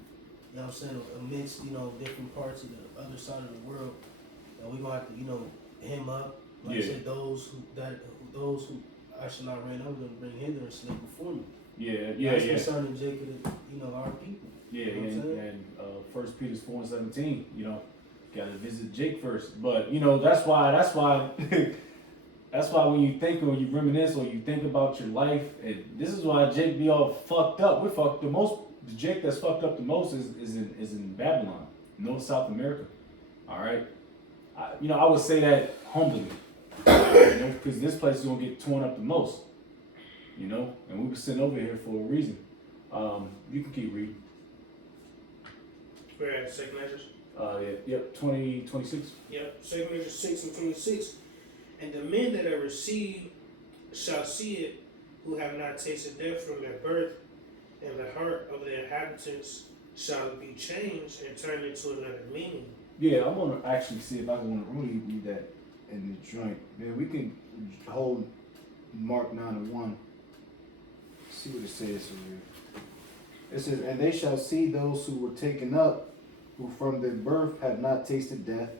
You know what I'm saying? Amidst, you know, different parts of the other side of the world. And we're going to have to, you know, hem up. Like I said, those who I should not reign over them bring hither and slay before me. That's concerning Jacob, you know, our people. Yeah, you know and 1 Peter 4:17, you know, got to visit Jake first. But you know, that's why that's why when you think or you reminisce or you think about your life, this is why Jake be all fucked up. We're fucked the most. The Jake that's fucked up the most is in Babylon, North South America. All right, I would say that humbly, because this place is gonna get torn up the most. You know, and we were sent over here for a reason. You can keep reading. We're at 2 Esdras. Yep, 26. Yep, 2 Esdras 6 and 26. And the men that are received shall see it, who have not tasted death from their birth, and the heart of the inhabitants shall be changed and turned into another meaning. Yeah, I'm gonna actually see if I can really read that in the joint. Man, we can hold Mark 9:1. See what it says here. It says, and they shall see those who were taken up, who from their birth have not tasted death,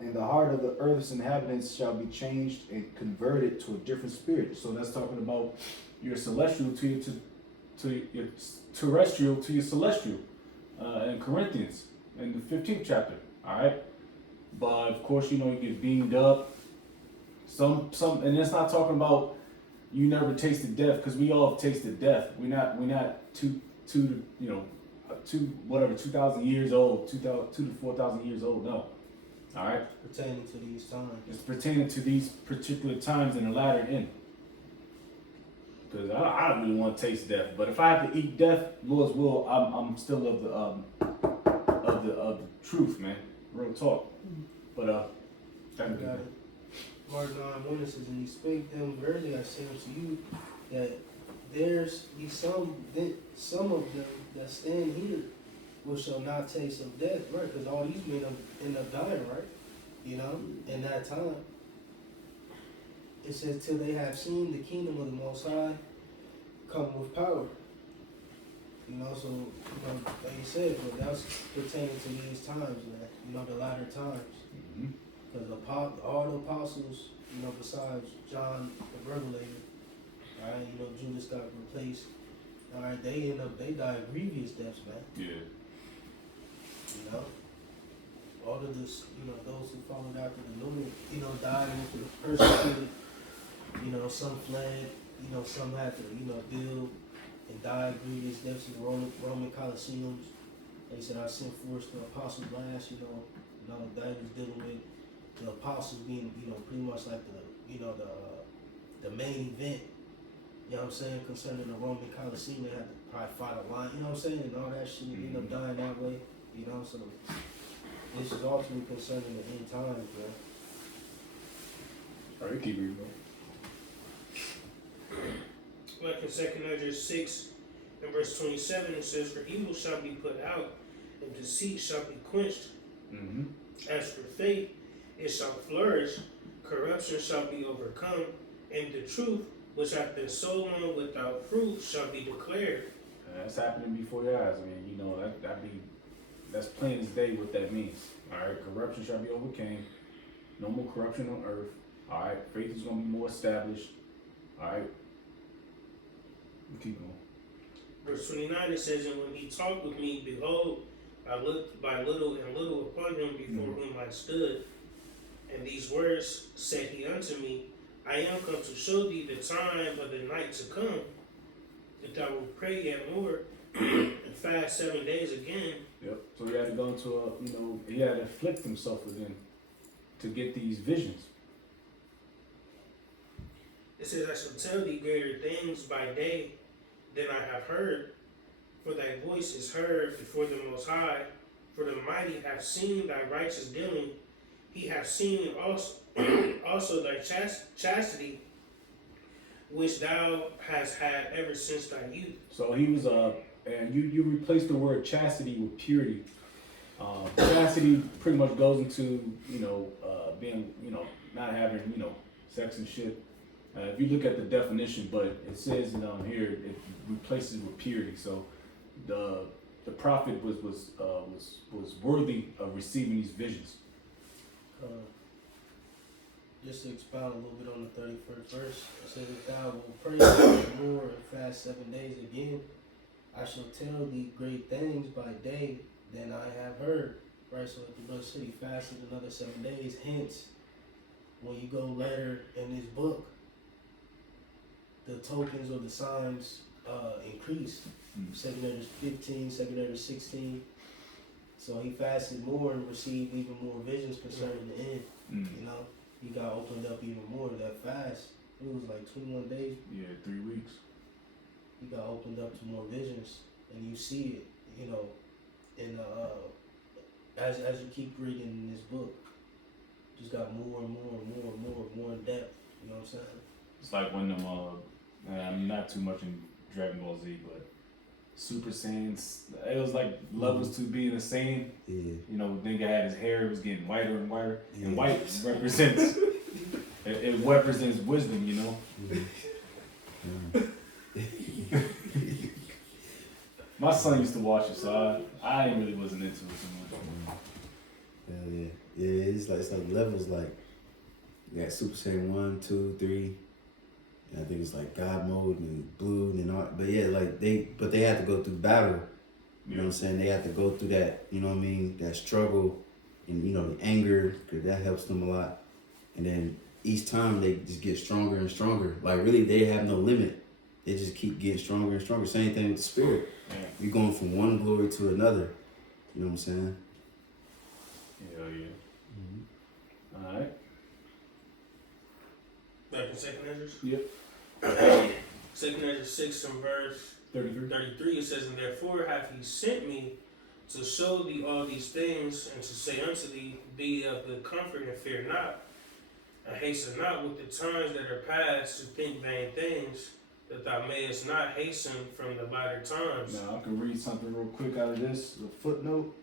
and the heart of the earth's inhabitants shall be changed and converted to a different spirit. So that's talking about your celestial to your terrestrial to your celestial in Corinthians in the 15th chapter. All right, but of course you get beamed up. Some, and it's not talking about you never tasted death, because we all have tasted death. We're not 2,000 years old, 2 to 4,000 years old. No. All right. Pertaining to these times. It's pertaining to these particular times in the latter end. Because I don't really want to taste death, but if I have to eat death, Lord's will, I'm still of the truth, man. Real talk. But Got it. Mark 9:1 says, and he spake them, verily I say unto you, that there's be some of them that stand here which shall not taste of death, right? Because all these men end up dying, right? You know, in that time. It says, till they have seen the kingdom of the Most High come with power. You know, so, you know, like you said, but that's pertaining to these times, man. You know, the latter times. Mm-hmm. Because all the apostles, you know, besides John the Revelator, all right, you know, Judas got replaced. All right, they died grievous deaths, man. Yeah. You know, all of this, you know, those who followed after the Lord, you know, died and were persecuted. You know, some fled. You know, some had to, you know, deal and died grievous deaths in the Roman Colosseums. They said, I sent forth the apostle blast. You know, that was dealing with the apostles being, you know, pretty much like the main event. You know what I'm saying? Concerning the Roman Colosseum, they had to probably fight a line. You know what I'm saying? And all that shit ended up dying that way. You know, so this is ultimately concerning the end times, bro. All right, keep reading, bro. Like in 2 Esdras 6 and verse 27, it says, for evil shall be put out, and deceit shall be quenched. Mm-hmm. As for faith, it shall flourish, corruption shall be overcome, and the truth, which hath been so long without fruit, shall be declared. That's happening before your eyes. I mean, you know, that's plain as day what that means. All right, corruption shall be overcame. No more corruption on earth. All right, faith is going to be more established. All right, we keep going. Verse 29, it says, and when he talked with me, behold, I looked by little and little upon him before whom I stood. And these words said he unto me, I am come to show thee the time of the night to come, that thou wilt pray yet more, and fast 7 days again. Yep. So he had to go into a, you know, he had to afflict himself within to get these visions. It says, I shall tell thee greater things by day than I have heard, for thy voice is heard before the Most High, for the mighty have seen thy righteous dealing. He hath seen also thy chastity, which thou hast had ever since thy youth. So he was and you replaced the word chastity with purity. Chastity pretty much goes into, you know, being, you know, not having, you know, sex and shit. If you look at the definition, but it says here it replaces with purity. So the prophet was worthy of receiving these visions. Just to expound a little bit on the 31st verse, it says, if thou wilt pray more and fast 7 days again, I shall tell thee great things by day than I have heard. Right, so the brother said he fasted another 7 days. Hence, when you go later in this book, the tokens or the signs increase. 2 Esdras 15, 2 Esdras 16. So he fasted more and received even more visions concerning the end. You know, he got opened up even more. That fast, it was like 21 days. Yeah, 3 weeks. He got opened up to more visions, and you see it, you know, in as you keep reading in this book, just got more and more and more and more in depth. You know what I'm saying? It's like when them I'm not too much in Dragon Ball Z, but Super Saiyans, it was like levels to being the same. Yeah. You know, nigga had his hair, it was getting whiter and whiter, Yeah. and white represents it represents wisdom, you know. My son used to watch it, so I really wasn't into it so much. Yeah. It's like levels, like you got Super Saiyan 1, 2, 3. And I think it's like God mode and blue and all. But yeah, like they had to go through battle. You know what I'm saying? They had to go through that. You know what I mean? That struggle and you know the anger, because that helps them a lot. And then each time they just get stronger and stronger. Like really, they have no limit. They just keep getting stronger and stronger. Same thing with the spirit. Yeah. You're going from one glory to another. You know what I'm saying? Hell yeah. Mm-hmm. All right. Back in 2 Esdras? Yep. 2 Esdras 6 and verse 33, it says, and therefore hath he sent me to show thee all these things, and to say unto thee, be of good comfort and fear not, and hasten not with the times that are past to think vain things, that thou mayest not hasten from the latter times. Now I can read something real quick out of this. A footnote.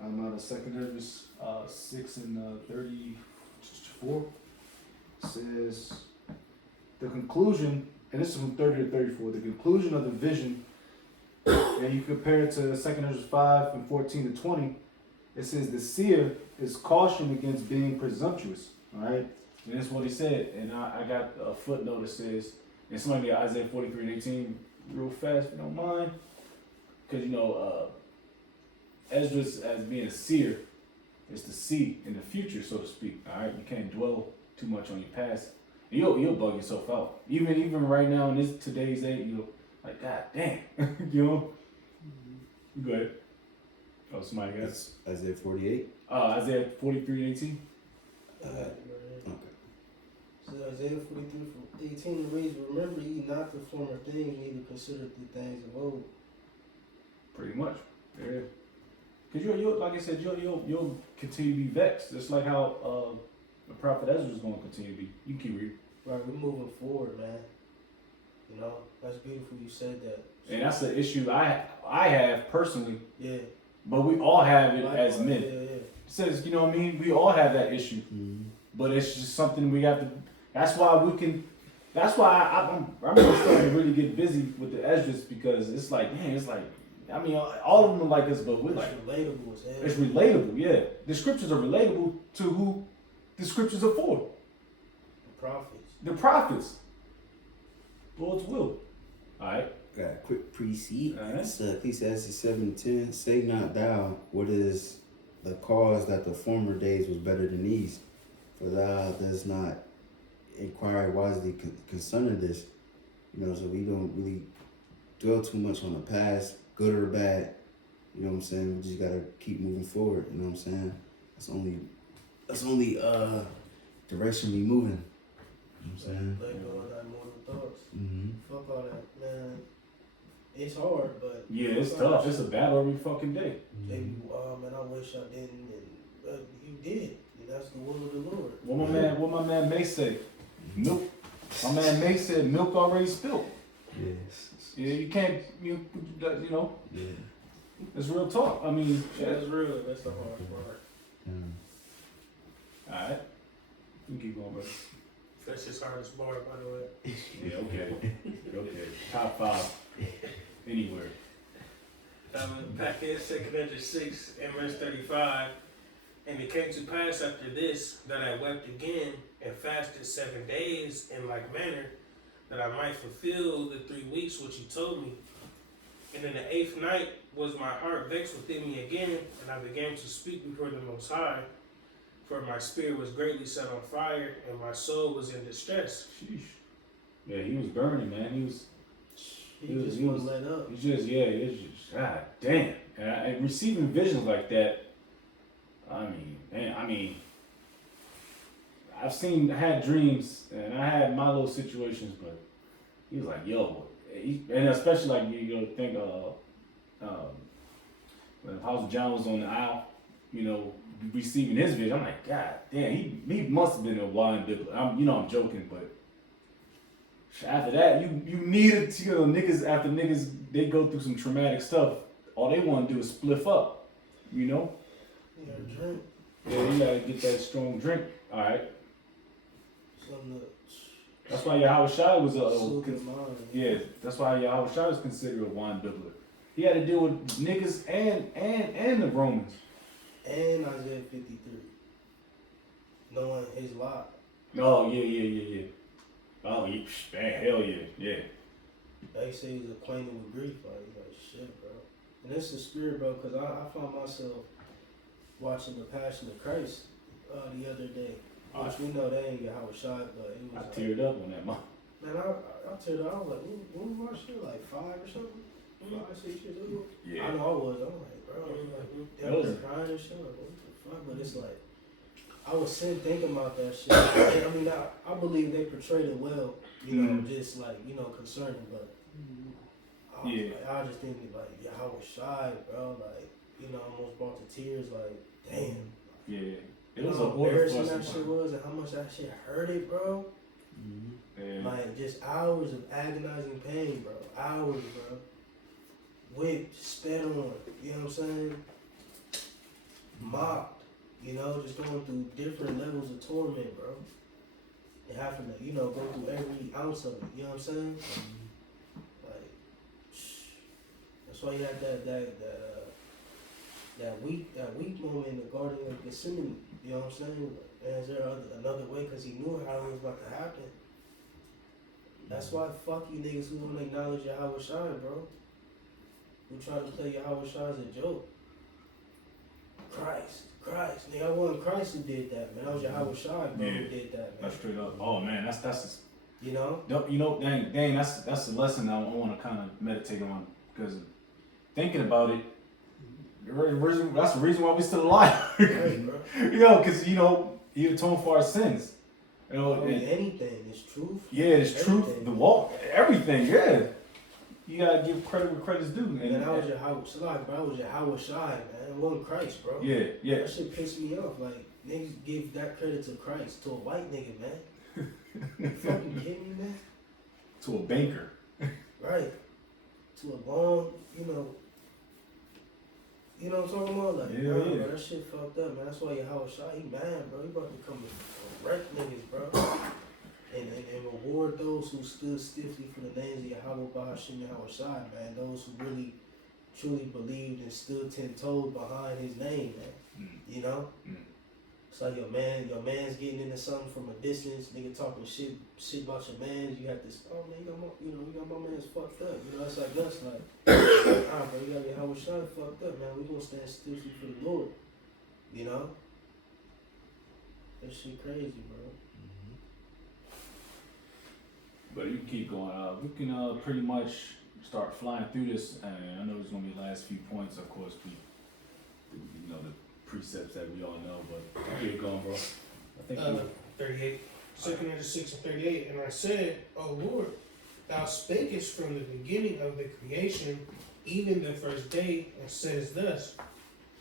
I'm out of 2 Esdras 6 and 34. Says the conclusion, and this is from 30 to 34. The conclusion of the vision And you compare it to 2nd Ezra 5 and 14 to 20, it says the seer is cautioned against being presumptuous. Alright? And that's what he said. And I got a footnote that says, and somebody get Isaiah 43 and 18 real fast if you don't mind. Because Esdras as being a seer is to see in the future, so to speak. Alright? You can't dwell too much on your past. You'll bug yourself out. Even right now in today's age, you'll like, God damn. You know? Go ahead. Oh, somebody got That's Isaiah 48. Isaiah 43 and 18. Okay. So Isaiah 43:18 reads, "Remember ye not the former things, neither consider the things of old." Pretty much. Yeah. Because you'll like I said, you'll continue to be vexed. Just like how the prophet Ezra is going to continue to be. You can keep reading. Right, we're moving forward, man. You know, that's beautiful you said that. And that's an issue I have personally, Yeah. but we all have it Likewise, as men. Yeah. It says, you know what I mean? We all have that issue. Mm-hmm. But it's just something we have to. That's why I'm really starting to really get busy with the Esdras because it's like, man, it's like, I mean, all of them are like this, but we're It's like, relatable as hell. it's relatable, yeah. The scriptures are relatable to who the scriptures are for. The prophets. The prophets. Lord's will. Alright. Got a quick precede. Alright. It's Ecclesiastes 7:10. Say not thou, what is the cause that the former days was better than these? For thou does not inquire wisely concerning this. You know, so we don't really dwell too much on the past, good or bad. You know what I'm saying? We just gotta keep moving forward. You know what I'm saying? That's only direction we moving. You know what I'm saying? Let go of thy mortal thoughts. Mm-hmm. Fuck all that, man. It's hard, but Yeah, it's fuck all tough. that It's a shit. battle every fucking day. They be, oh man, I wish I didn't, and you did. That's the will of the Lord. What my man May say? Milk. My man May said milk already spilled. Yes. Yeah, you can't. You know. Yeah. It's real talk. I mean, Yeah, that's real. That's the hard part. All right. You keep going, brother. That's his hardest bar, by the way. Yeah. Okay. Okay. Top 5 anywhere. Back in 2nd Ezra 6 and verse 35, and it came to pass after this that I wept again and fasted 7 days in like manner, that I might fulfill the 3 weeks which he told me. And in the 8th night was my heart vexed within me again, and I began to speak before the Most High, for my spirit was greatly set on fire, and my soul was in distress. Sheesh. Yeah, he was burning, man. He He wouldn't let up. It's just, God damn. And receiving visions like that, I mean, I had dreams and I had my little situations, but he was like, yo, and especially like you think when Apostle John was on the aisle, receiving his vision, I'm like, God damn, he must have been a blind biblical. I'm joking, but after that, you needed to, niggas, after niggas, they go through some traumatic stuff, all they want to do is spliff up, You gotta drink. Yeah, you gotta get that strong drink. Alright. Something That's why Yahweh Shai was soothe your mind. yeah, that's why Yahweh Shai was considered a wine bibbler. He had to deal with niggas and the Romans. And Isaiah 53. Knowing his lot. Oh, yeah. Oh, man, hell yeah. They say he's acquainted with grief. Like shit, bro. And it's the spirit, bro, because I found myself watching The Passion of Christ the other day. Which we know they ain't get how it shot, but it was. I teared up on that mom. Man, I teared up. I was like, when we watched it, like 5 or something? 5, 6 years old? I know I was. I'm like, bro, That was- they're crying and shit. Like, what the fuck? But it's like, I was sitting thinking about that shit. And I mean, I believe they portrayed it well, just like, concerning, but I was just thinking, like, yeah, I was shy, bro. Like, almost brought to tears, like, damn. Yeah. It was how a order for embarrassing us. that shit was and how much that shit hurt it, bro. Yeah. Like, just hours of agonizing pain, bro. Hours, bro. Whipped, spit on, you know what I'm saying? Mocked, just going through different levels of torment, bro. And having to, go through every ounce of it, you know what I'm saying? Like, that That's why he had that weak moment in the Garden of Gethsemane. You know what I'm saying? And is there another way? Because he knew how it was about to happen. That's why fuck you niggas who want to acknowledge Yahweh Shai, bro. Who try to play Yahweh Shai as a joke. Christ. Nigga, I wasn't Christ who did that, man. That was Yahweh Shai, bro, who did that, man. That's straight up. Oh man, that's just, you know? Dang, that's a lesson I want to kind of meditate on, because thinking about it, that's the reason why we still alive. Right, bro. Because he atoned for our sins. Anything, it's truth. Yeah, it's truth. The walk, everything. Yeah, you gotta give credit where credit's due. And that was Yahweh Shai, man. It wasn't Christ, bro. Yeah. That shit pissed me off. Like, niggas give that credit to Christ, to a white nigga, man. You fucking kidding me, man? To a banker. Right. To a long, you know what I'm talking about? Like, bro, that shit fucked up, man. That's why Yahweh Shai, he mad, bro. He about to come and wreck niggas, bro. And reward those who stood stiffly for the names of Yahweh Bahashim Yahweh Shai, man. Those who really, truly believed and stood 10-toed behind his name, man. You know? It's like your man's getting into something from a distance, nigga talking shit about your man. You have this, oh man, you got my man's fucked up. It's like us, like, bro, you got Yahweh Shai fucked up, man. We gonna stand stiffly for the Lord. You know? That shit crazy, bro. But you can keep going. We can pretty much start flying through this. And I know it's gonna be the last few points, of course. The precepts that we all know. But keep going, bro. I think 38. 2nd Ezra 6 and 38. And I said, O Lord, thou spakest from the beginning of the creation, even the first day, and says thus,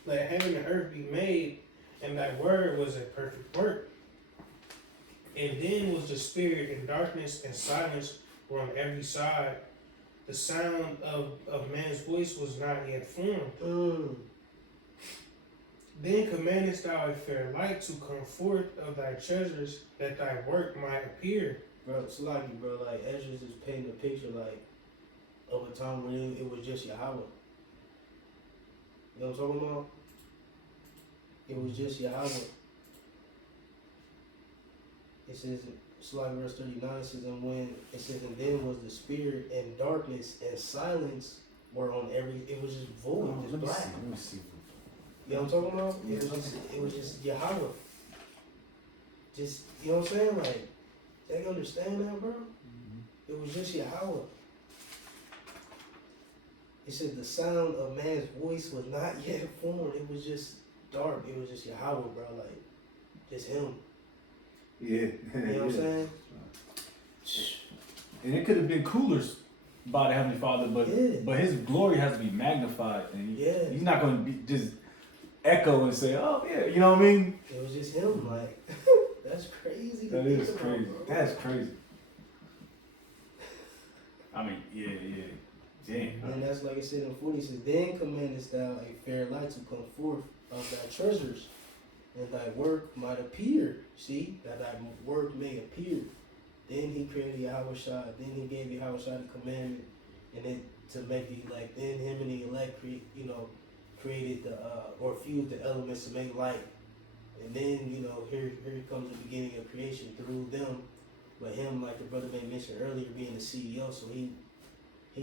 let heaven and earth be made, and thy word was a perfect work. And then was the spirit, and darkness and silence were on every side. The sound of man's voice was not yet formed. Then commandest thou a fair light to come forth of thy treasures, that thy work might appear. Bro, it's like, bro, like Esdras is painting a picture, like, of a time when it was just Yahweh. You know what I'm talking about? It was just Yahweh. It says, it's like verse 39, it says, and then was the spirit, and darkness and silence were on every, it was just void, just black. Let me see. You know what I'm talking about? It was just Yahweh. Just, you know what I'm saying? Like, they understand that, bro? Mm-hmm. It was just Yahweh. It said the sound of man's voice was not yet formed. It was just dark. It was just Yahweh, bro. Like, just him. Yeah. You know what I'm saying? And it could have been cooler by the Heavenly Father, but His glory has to be magnified. And He's not going to be just echo and say, oh, yeah, you know what I mean? It was just him. Like, that's crazy. That is crazy. That's crazy. I mean, yeah. Damn. And that's like it said in 40, it says, then commandest thou a fair light to come forth of thy treasures, and thy work might appear. See, that thy work may appear. Then he created Yahweh Shai. Then he gave Yahweh Shai the commandment, and then to make the elect. Then him and the elect created the or fused the elements to make light. And then here comes the beginning of creation through them. But him, like the brother may mention earlier, being the CEO, so he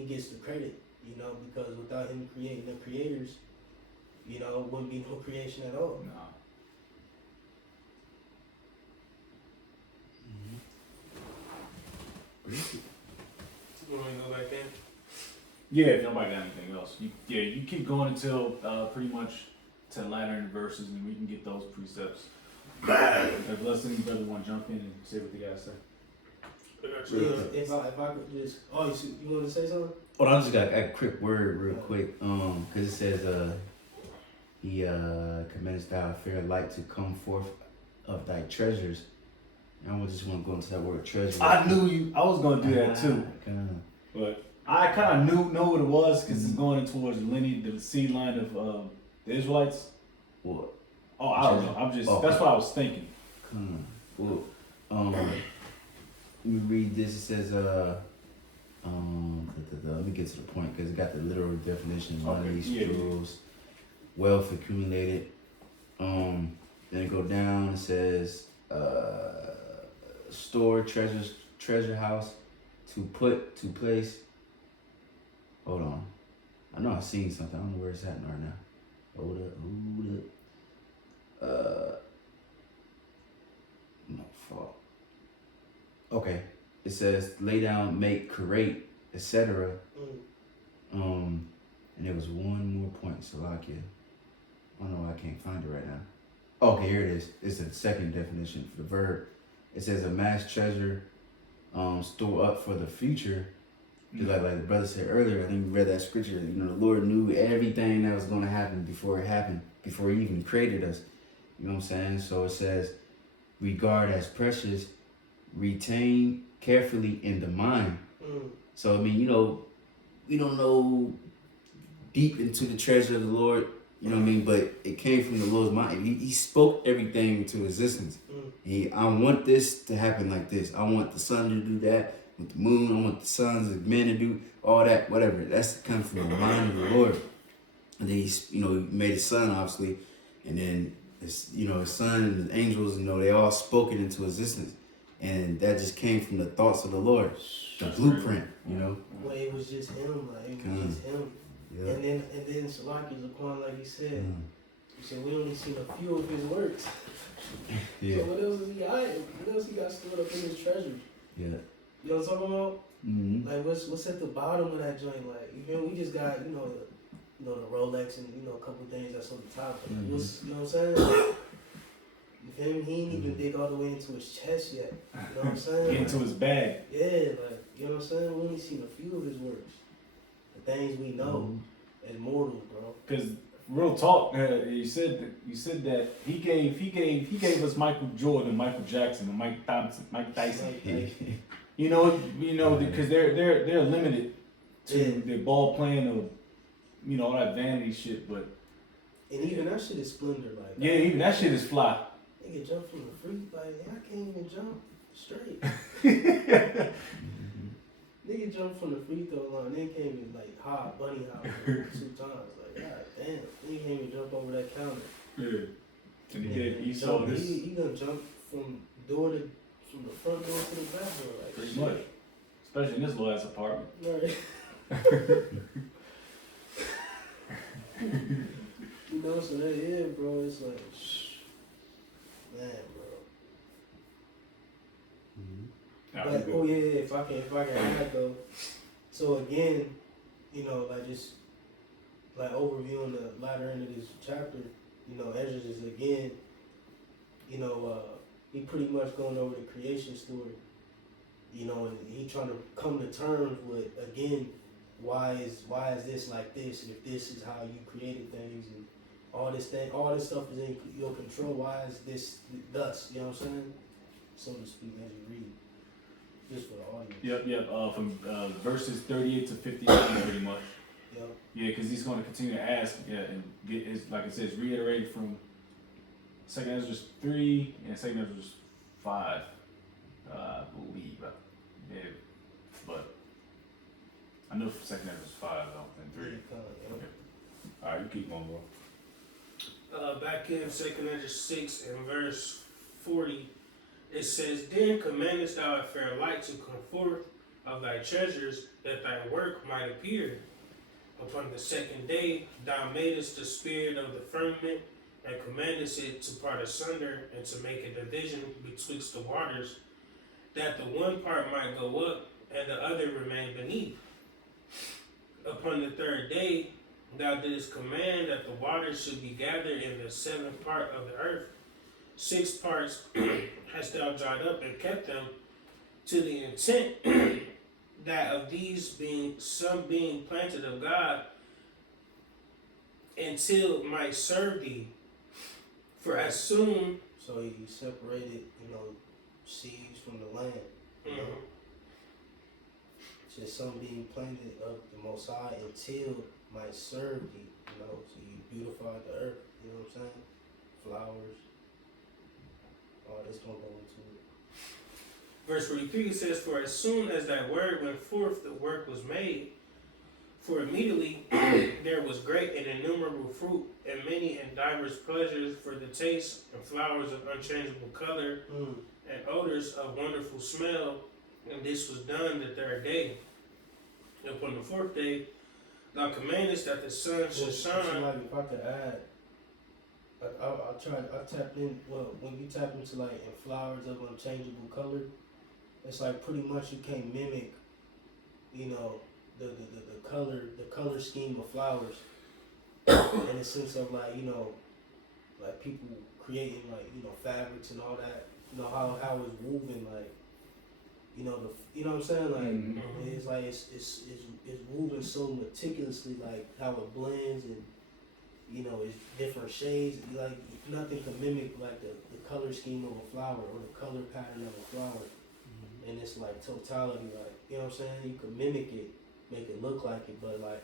gets the credit, because without him creating the creators, it wouldn't be no creation at all. No. You want me to go back in? Yeah, if nobody got anything else. You keep going until pretty much to latter in the verses, and we can get those precepts. Unless any brother want to jump in and say what they got to say. If I could just, you want to say something? Well, I just got a quick word real quick, because it says, he commends thou a fair light to come forth of thy treasures. And I just want to go into that word treasure. I knew I was going to do that too. But I kind of know what it was, because it's going towards the lineage, the seed line of the Israelites. What? Oh, I don't know. That's what I was thinking. Well, let me read this. It says, Let me get to the point because it got the literal definition. One of Okay, these yeah. jewels, wealth accumulated. Then it go down. It says store treasure house to place. Hold on. I know I've seen something. I don't know where it's at right now. Hold up. No fault. Okay. It says lay down, make, create, etc. And there was one more point, Salakia. I don't know why I can't find it right now. Okay, here it is. It's the second definition for the verb. It says amass treasure, store up for the future. Just like the brother said earlier, I think we read that scripture. You know, the Lord knew everything that was going to happen before it happened, before He even created us. You know what I'm saying? So it says, regard as precious, retain carefully in the mind. So I mean, you know, we don't know deep into the treasure of the Lord. You know what I mean? But it came from the Lord's mind. He spoke everything into existence. I want this to happen like this. I want the sun to do that. With the moon, I want the sons of men to do all that, whatever. That's coming from the mind of the Lord. And then He made His Son, obviously, and then His Son and the angels, they all spoke it into existence, and that just came from the thoughts of the Lord, the blueprint, Well, it was just Him, just Him. Yeah. And then Salaki's upon, like he said, he said we only seen a few of His works. Yeah. So what else is He hiding? What else He got stored up in His treasures? Yeah. You know what I'm talking about? Mm-hmm. Like what's at the bottom of that joint? Like we just got the Rolex and a couple things that's on the top. But like, what's you know what I'm saying? You feel me? He ain't even dig all the way into his chest yet. You know what I'm saying? Get into his bag. Yeah, like you know what I'm saying. We only seen a few of His works, the things we know as mortals, bro. Because real talk, you said that he gave us Michael Jordan, Michael Jackson, and Mike Tyson. You know, because they're limited to their ball playing or all that vanity shit. But and even that shit is splendor, like even that shit is fly. Nigga jump from the free, like I can't even jump straight. Nigga jump from the free throw line, they can't even hop, bunny hop 2 times. Like, god damn, nigga can't even jump over that counter. Yeah. And he saw this. He gonna jump from the front door to the back door, like Pretty shit. much. Especially in this little ass apartment. Right. So that bro, it's like, man, bro. But if I can add though. So again, just overviewing the latter end of this chapter, Esdras is again, he pretty much going over the creation story, and he trying to come to terms with again, why is this like this, and if this is how you created things, and all this stuff is in your control. Why is this thus? You know what I'm saying? So to speak, as you read. Just for the audience. Yep. From verses 38 to 59, pretty much. Yep. Yeah, because he's going to continue to ask, and get his, like it says, reiterated from 2 Esdras 3 and 2 Esdras 5, I believe. Yeah, but I know 2 Esdras 5 though, and 3. Yeah, Okay. All right, you keep going, bro. Back in 2 Esdras 6 and verse 40. It says, Then commandest thou a fair light to come forth of thy treasures, that thy work might appear. Upon the second day thou madest the spirit of the firmament, and commandest it to part asunder, and to make a division betwixt the waters, that the one part might go up, and the other remain beneath. Upon the third day thou didst command that the waters should be gathered in the seventh part of the earth. 6 parts hast thou dried up and kept them, to the intent that of these some being planted of God, until might serve thee. For as soon So he separated, seeds from the land. Just some being planted of the Most High until might serve thee. So you beautified the earth. You know what I'm saying? Flowers. All this gonna go into it. Verse 43 it says, "For as soon as that word went forth, the work was made. For immediately there was great and innumerable fruit, and many and diverse pleasures for the taste, and flowers of unchangeable color, and odors of wonderful smell. And this was done the third day. And upon the fourth day, thou commandest that the sun should shine." Like if I could add, I tapped in. Well, when you tap into like in flowers of unchangeable color, it's like pretty much you can't mimic, you know, the color scheme of flowers, in the sense of like, you know, like people creating like, you know, fabrics and all that, you know, how it's woven, like, you know, you know what I'm saying, like it's like it's woven so meticulously, like how it blends, and you know it's different shades, like nothing can mimic like the color scheme of a flower or the color pattern of a flower, and it's like totality, like, you know what I'm saying, you can mimic it, make it look like it, but like,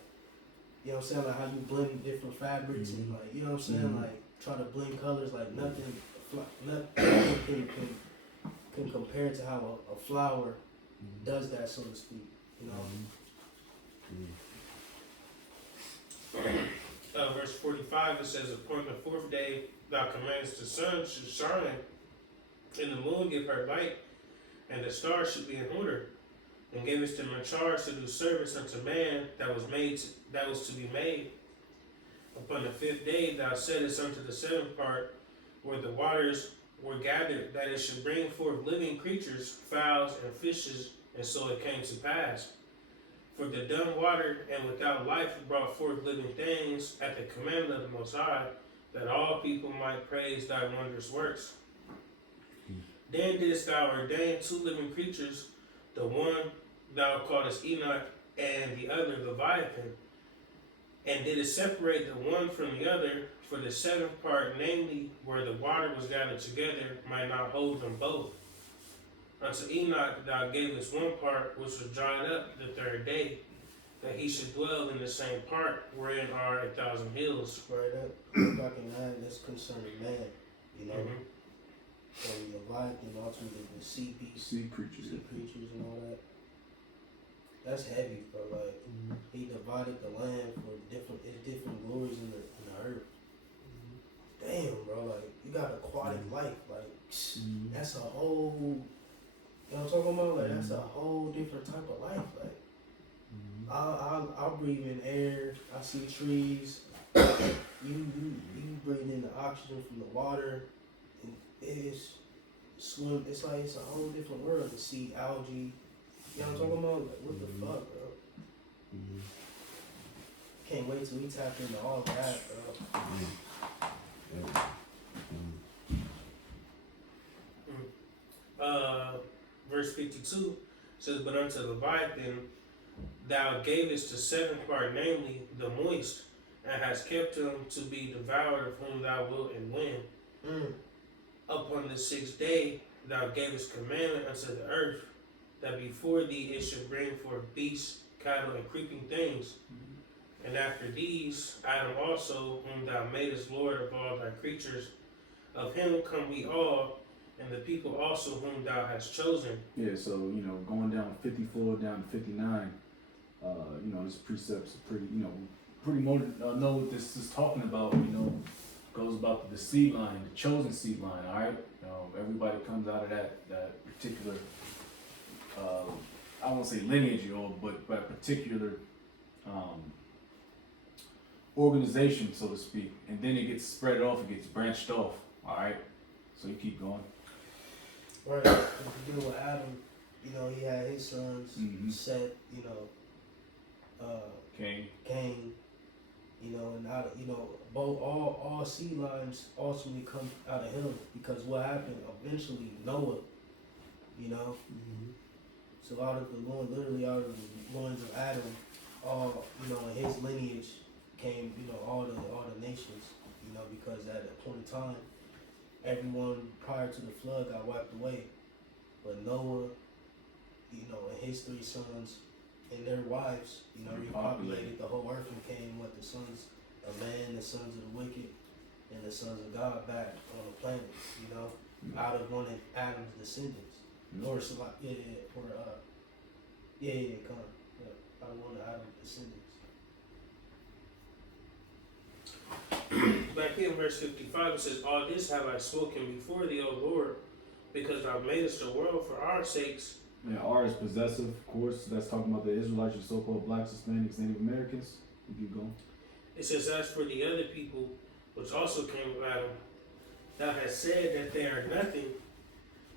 you know what I'm saying, like how you blend different fabrics and like, you know what I'm saying, like try to blend colors, like nothing can compare to how a flower does that, so to speak, you know. Verse 45 it says, "Upon the fourth day thou commandest the sun should shine, and the moon give her light, and the stars should be in order, and gavest them in charge to do service unto man that was to be made. Upon the fifth day thou saidest unto the seventh part, where the waters were gathered, that it should bring forth living creatures, fowls and fishes, and so it came to pass. For the dumb water and without life brought forth living things at the commandment of the Most High, that all people might praise thy wondrous works. Then didst thou ordain two living creatures, the one thou callest Enoch, and the other Leviathan, and didst separate the one from the other, for the seventh part, namely, where the water was gathered together, might not hold them both. Unto Enoch thou gavest one part, which was dried up the third day, that he should dwell in the same part, wherein are 1,000 hills." Right, that if I can add, that's concerning man, you know. So Leviathan, ultimately the sea beasts, Sea creatures. and all that. That's heavy, bro. Like he divided the land for different glories in the earth. Damn, bro. Like you got aquatic life. Like that's a whole. You know what I'm talking about? Like that's a whole different type of life. Like I'll breathe in air. I see trees. You breathe in the oxygen from the water. And it's swim. It's like it's a whole different world. To see algae. You know what I'm talking about? Like what the fuck, bro? Can't wait till we tap into all that, bro. Verse 52 says, "But unto Leviathan thou gavest the seventh part, namely the moist, and hast kept him to be devoured, of whom thou wilt and when. Upon the sixth day thou gavest commandment unto the earth, that before thee it should bring forth beasts, cattle, and creeping things. And after these, Adam also, whom thou madest Lord of all thy creatures, of him come we all, and the people also whom thou hast chosen." Yeah, so, you know, going down 54 down to 59, you know, this precept's pretty, you know, know what this is talking about, you know, goes about the seed line, the chosen seed line, all right? You know, everybody comes out of that particular, I won't say lineage, but particular organization, so to speak, and then it gets spread off, it gets branched off, all right? So you keep going. Right. If you deal with Adam, you know, he had his sons, Seth, you know, Cain, you know, and out of, you know, both all seed lines ultimately come out of him, because what happened eventually, Noah, you know, so out of the loins, literally out of the loins of Adam, all, you know, in his lineage came, you know, all the nations, you know, because at that point in time, everyone prior to the flood got wiped away, but Noah, you know, and his 3 sons and their wives, you know, repopulated the whole earth and came with the sons of man, the sons of the wicked, and the sons of God back on the planet, you know, out of one of Adam's descendants. Or so like, or come. Yeah, I want to out of descendants. Back here in verse 55, it says, "All this have I spoken before thee, O Lord, because thou madest the world for our sakes." Yeah, R is possessive, of course. That's talking about the Israelites, your so-called blacks, Hispanics, Native Americans. You keep going. It says, "As for the other people, which also came of Adam, thou hast said that they are nothing,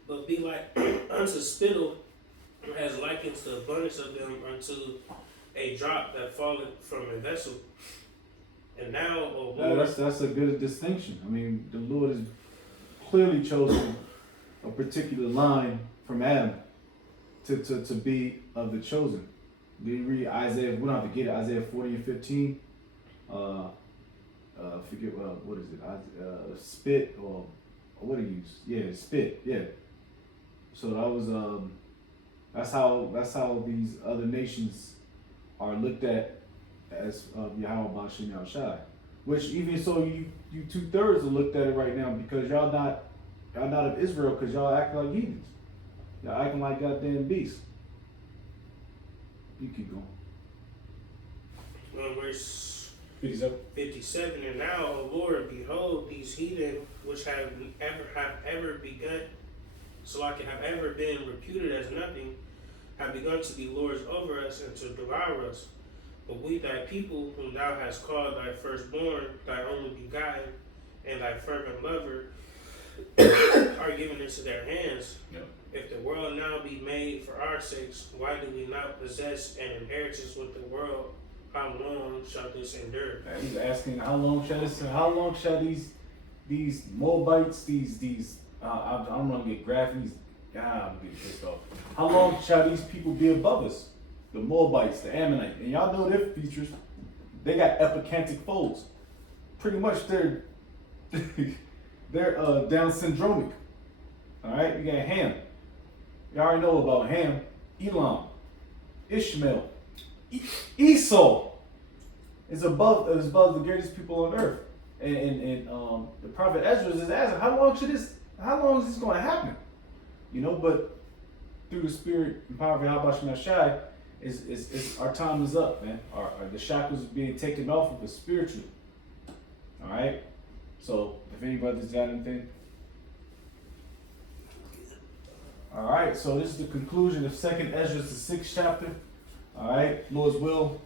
but be like unto spittle, as likens the abundance of them unto a drop that falleth from a vessel. And now, O Lord," That's a good distinction. I mean, the Lord has clearly chosen a particular line from Adam to be of the chosen. We read Isaiah, we don't have to get it, Isaiah 40 and 15. Forget what is it? Spit or what do you use? Yeah, spit. Yeah. So that was that's how these other nations are looked at as Yahweh Bashim Yahushai. Which even so, you 2/3 are looked at it right now because y'all not of Israel because y'all acting like heathens. Y'all acting like goddamn beasts. You keep going. verse 57. 57, "And now, O Lord, behold, these heathen which have ever begun, so like have ever been reputed as nothing, have begun to be lords over us and to devour us. But we, thy people, whom thou hast called thy firstborn, thy only begotten, and thy fervent lover, are given into their hands. Yep. If the world now be made for our sakes, why do we not possess an inheritance with the world? How long shall this endure?" He's asking how long shall these Moabites, I'm gonna get graphic. I'm getting pissed off. How long shall these people be above us? The Moabites, the Ammonites, and y'all know their features. They got epicantic folds. Pretty much they're Down syndromic. All right, you got Ham. You already know about Ham, Elam, Ishmael, Esau is above the greatest people on earth. And the prophet Esdras is asking, how long is this going to happen? You know, but through the spirit and power of Yahweh Shai, is our time is up, man. The shackles are being taken off of us spiritually. All right. So if anybody's got anything. All right. So this is the conclusion of 2nd Esdras, the 6th chapter. All right. Lord's will.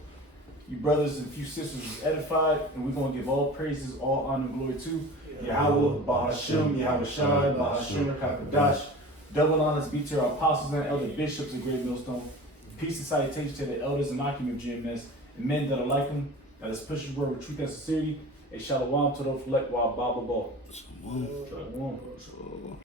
You brothers and few sisters was edified, and we're gonna give all praises, all honor, and glory to Yahweh, Bahashim, Yahweh Shai, Bahashim, Kakadash. Double honors be to our apostles and elder bishops of Great Millstone. Peace and salutation to the elders and occupant of GMS, and men that are like them, that is pushing word with truth and sincerity. A shalom to those elect while Baba Ball. Shalom. Shalom.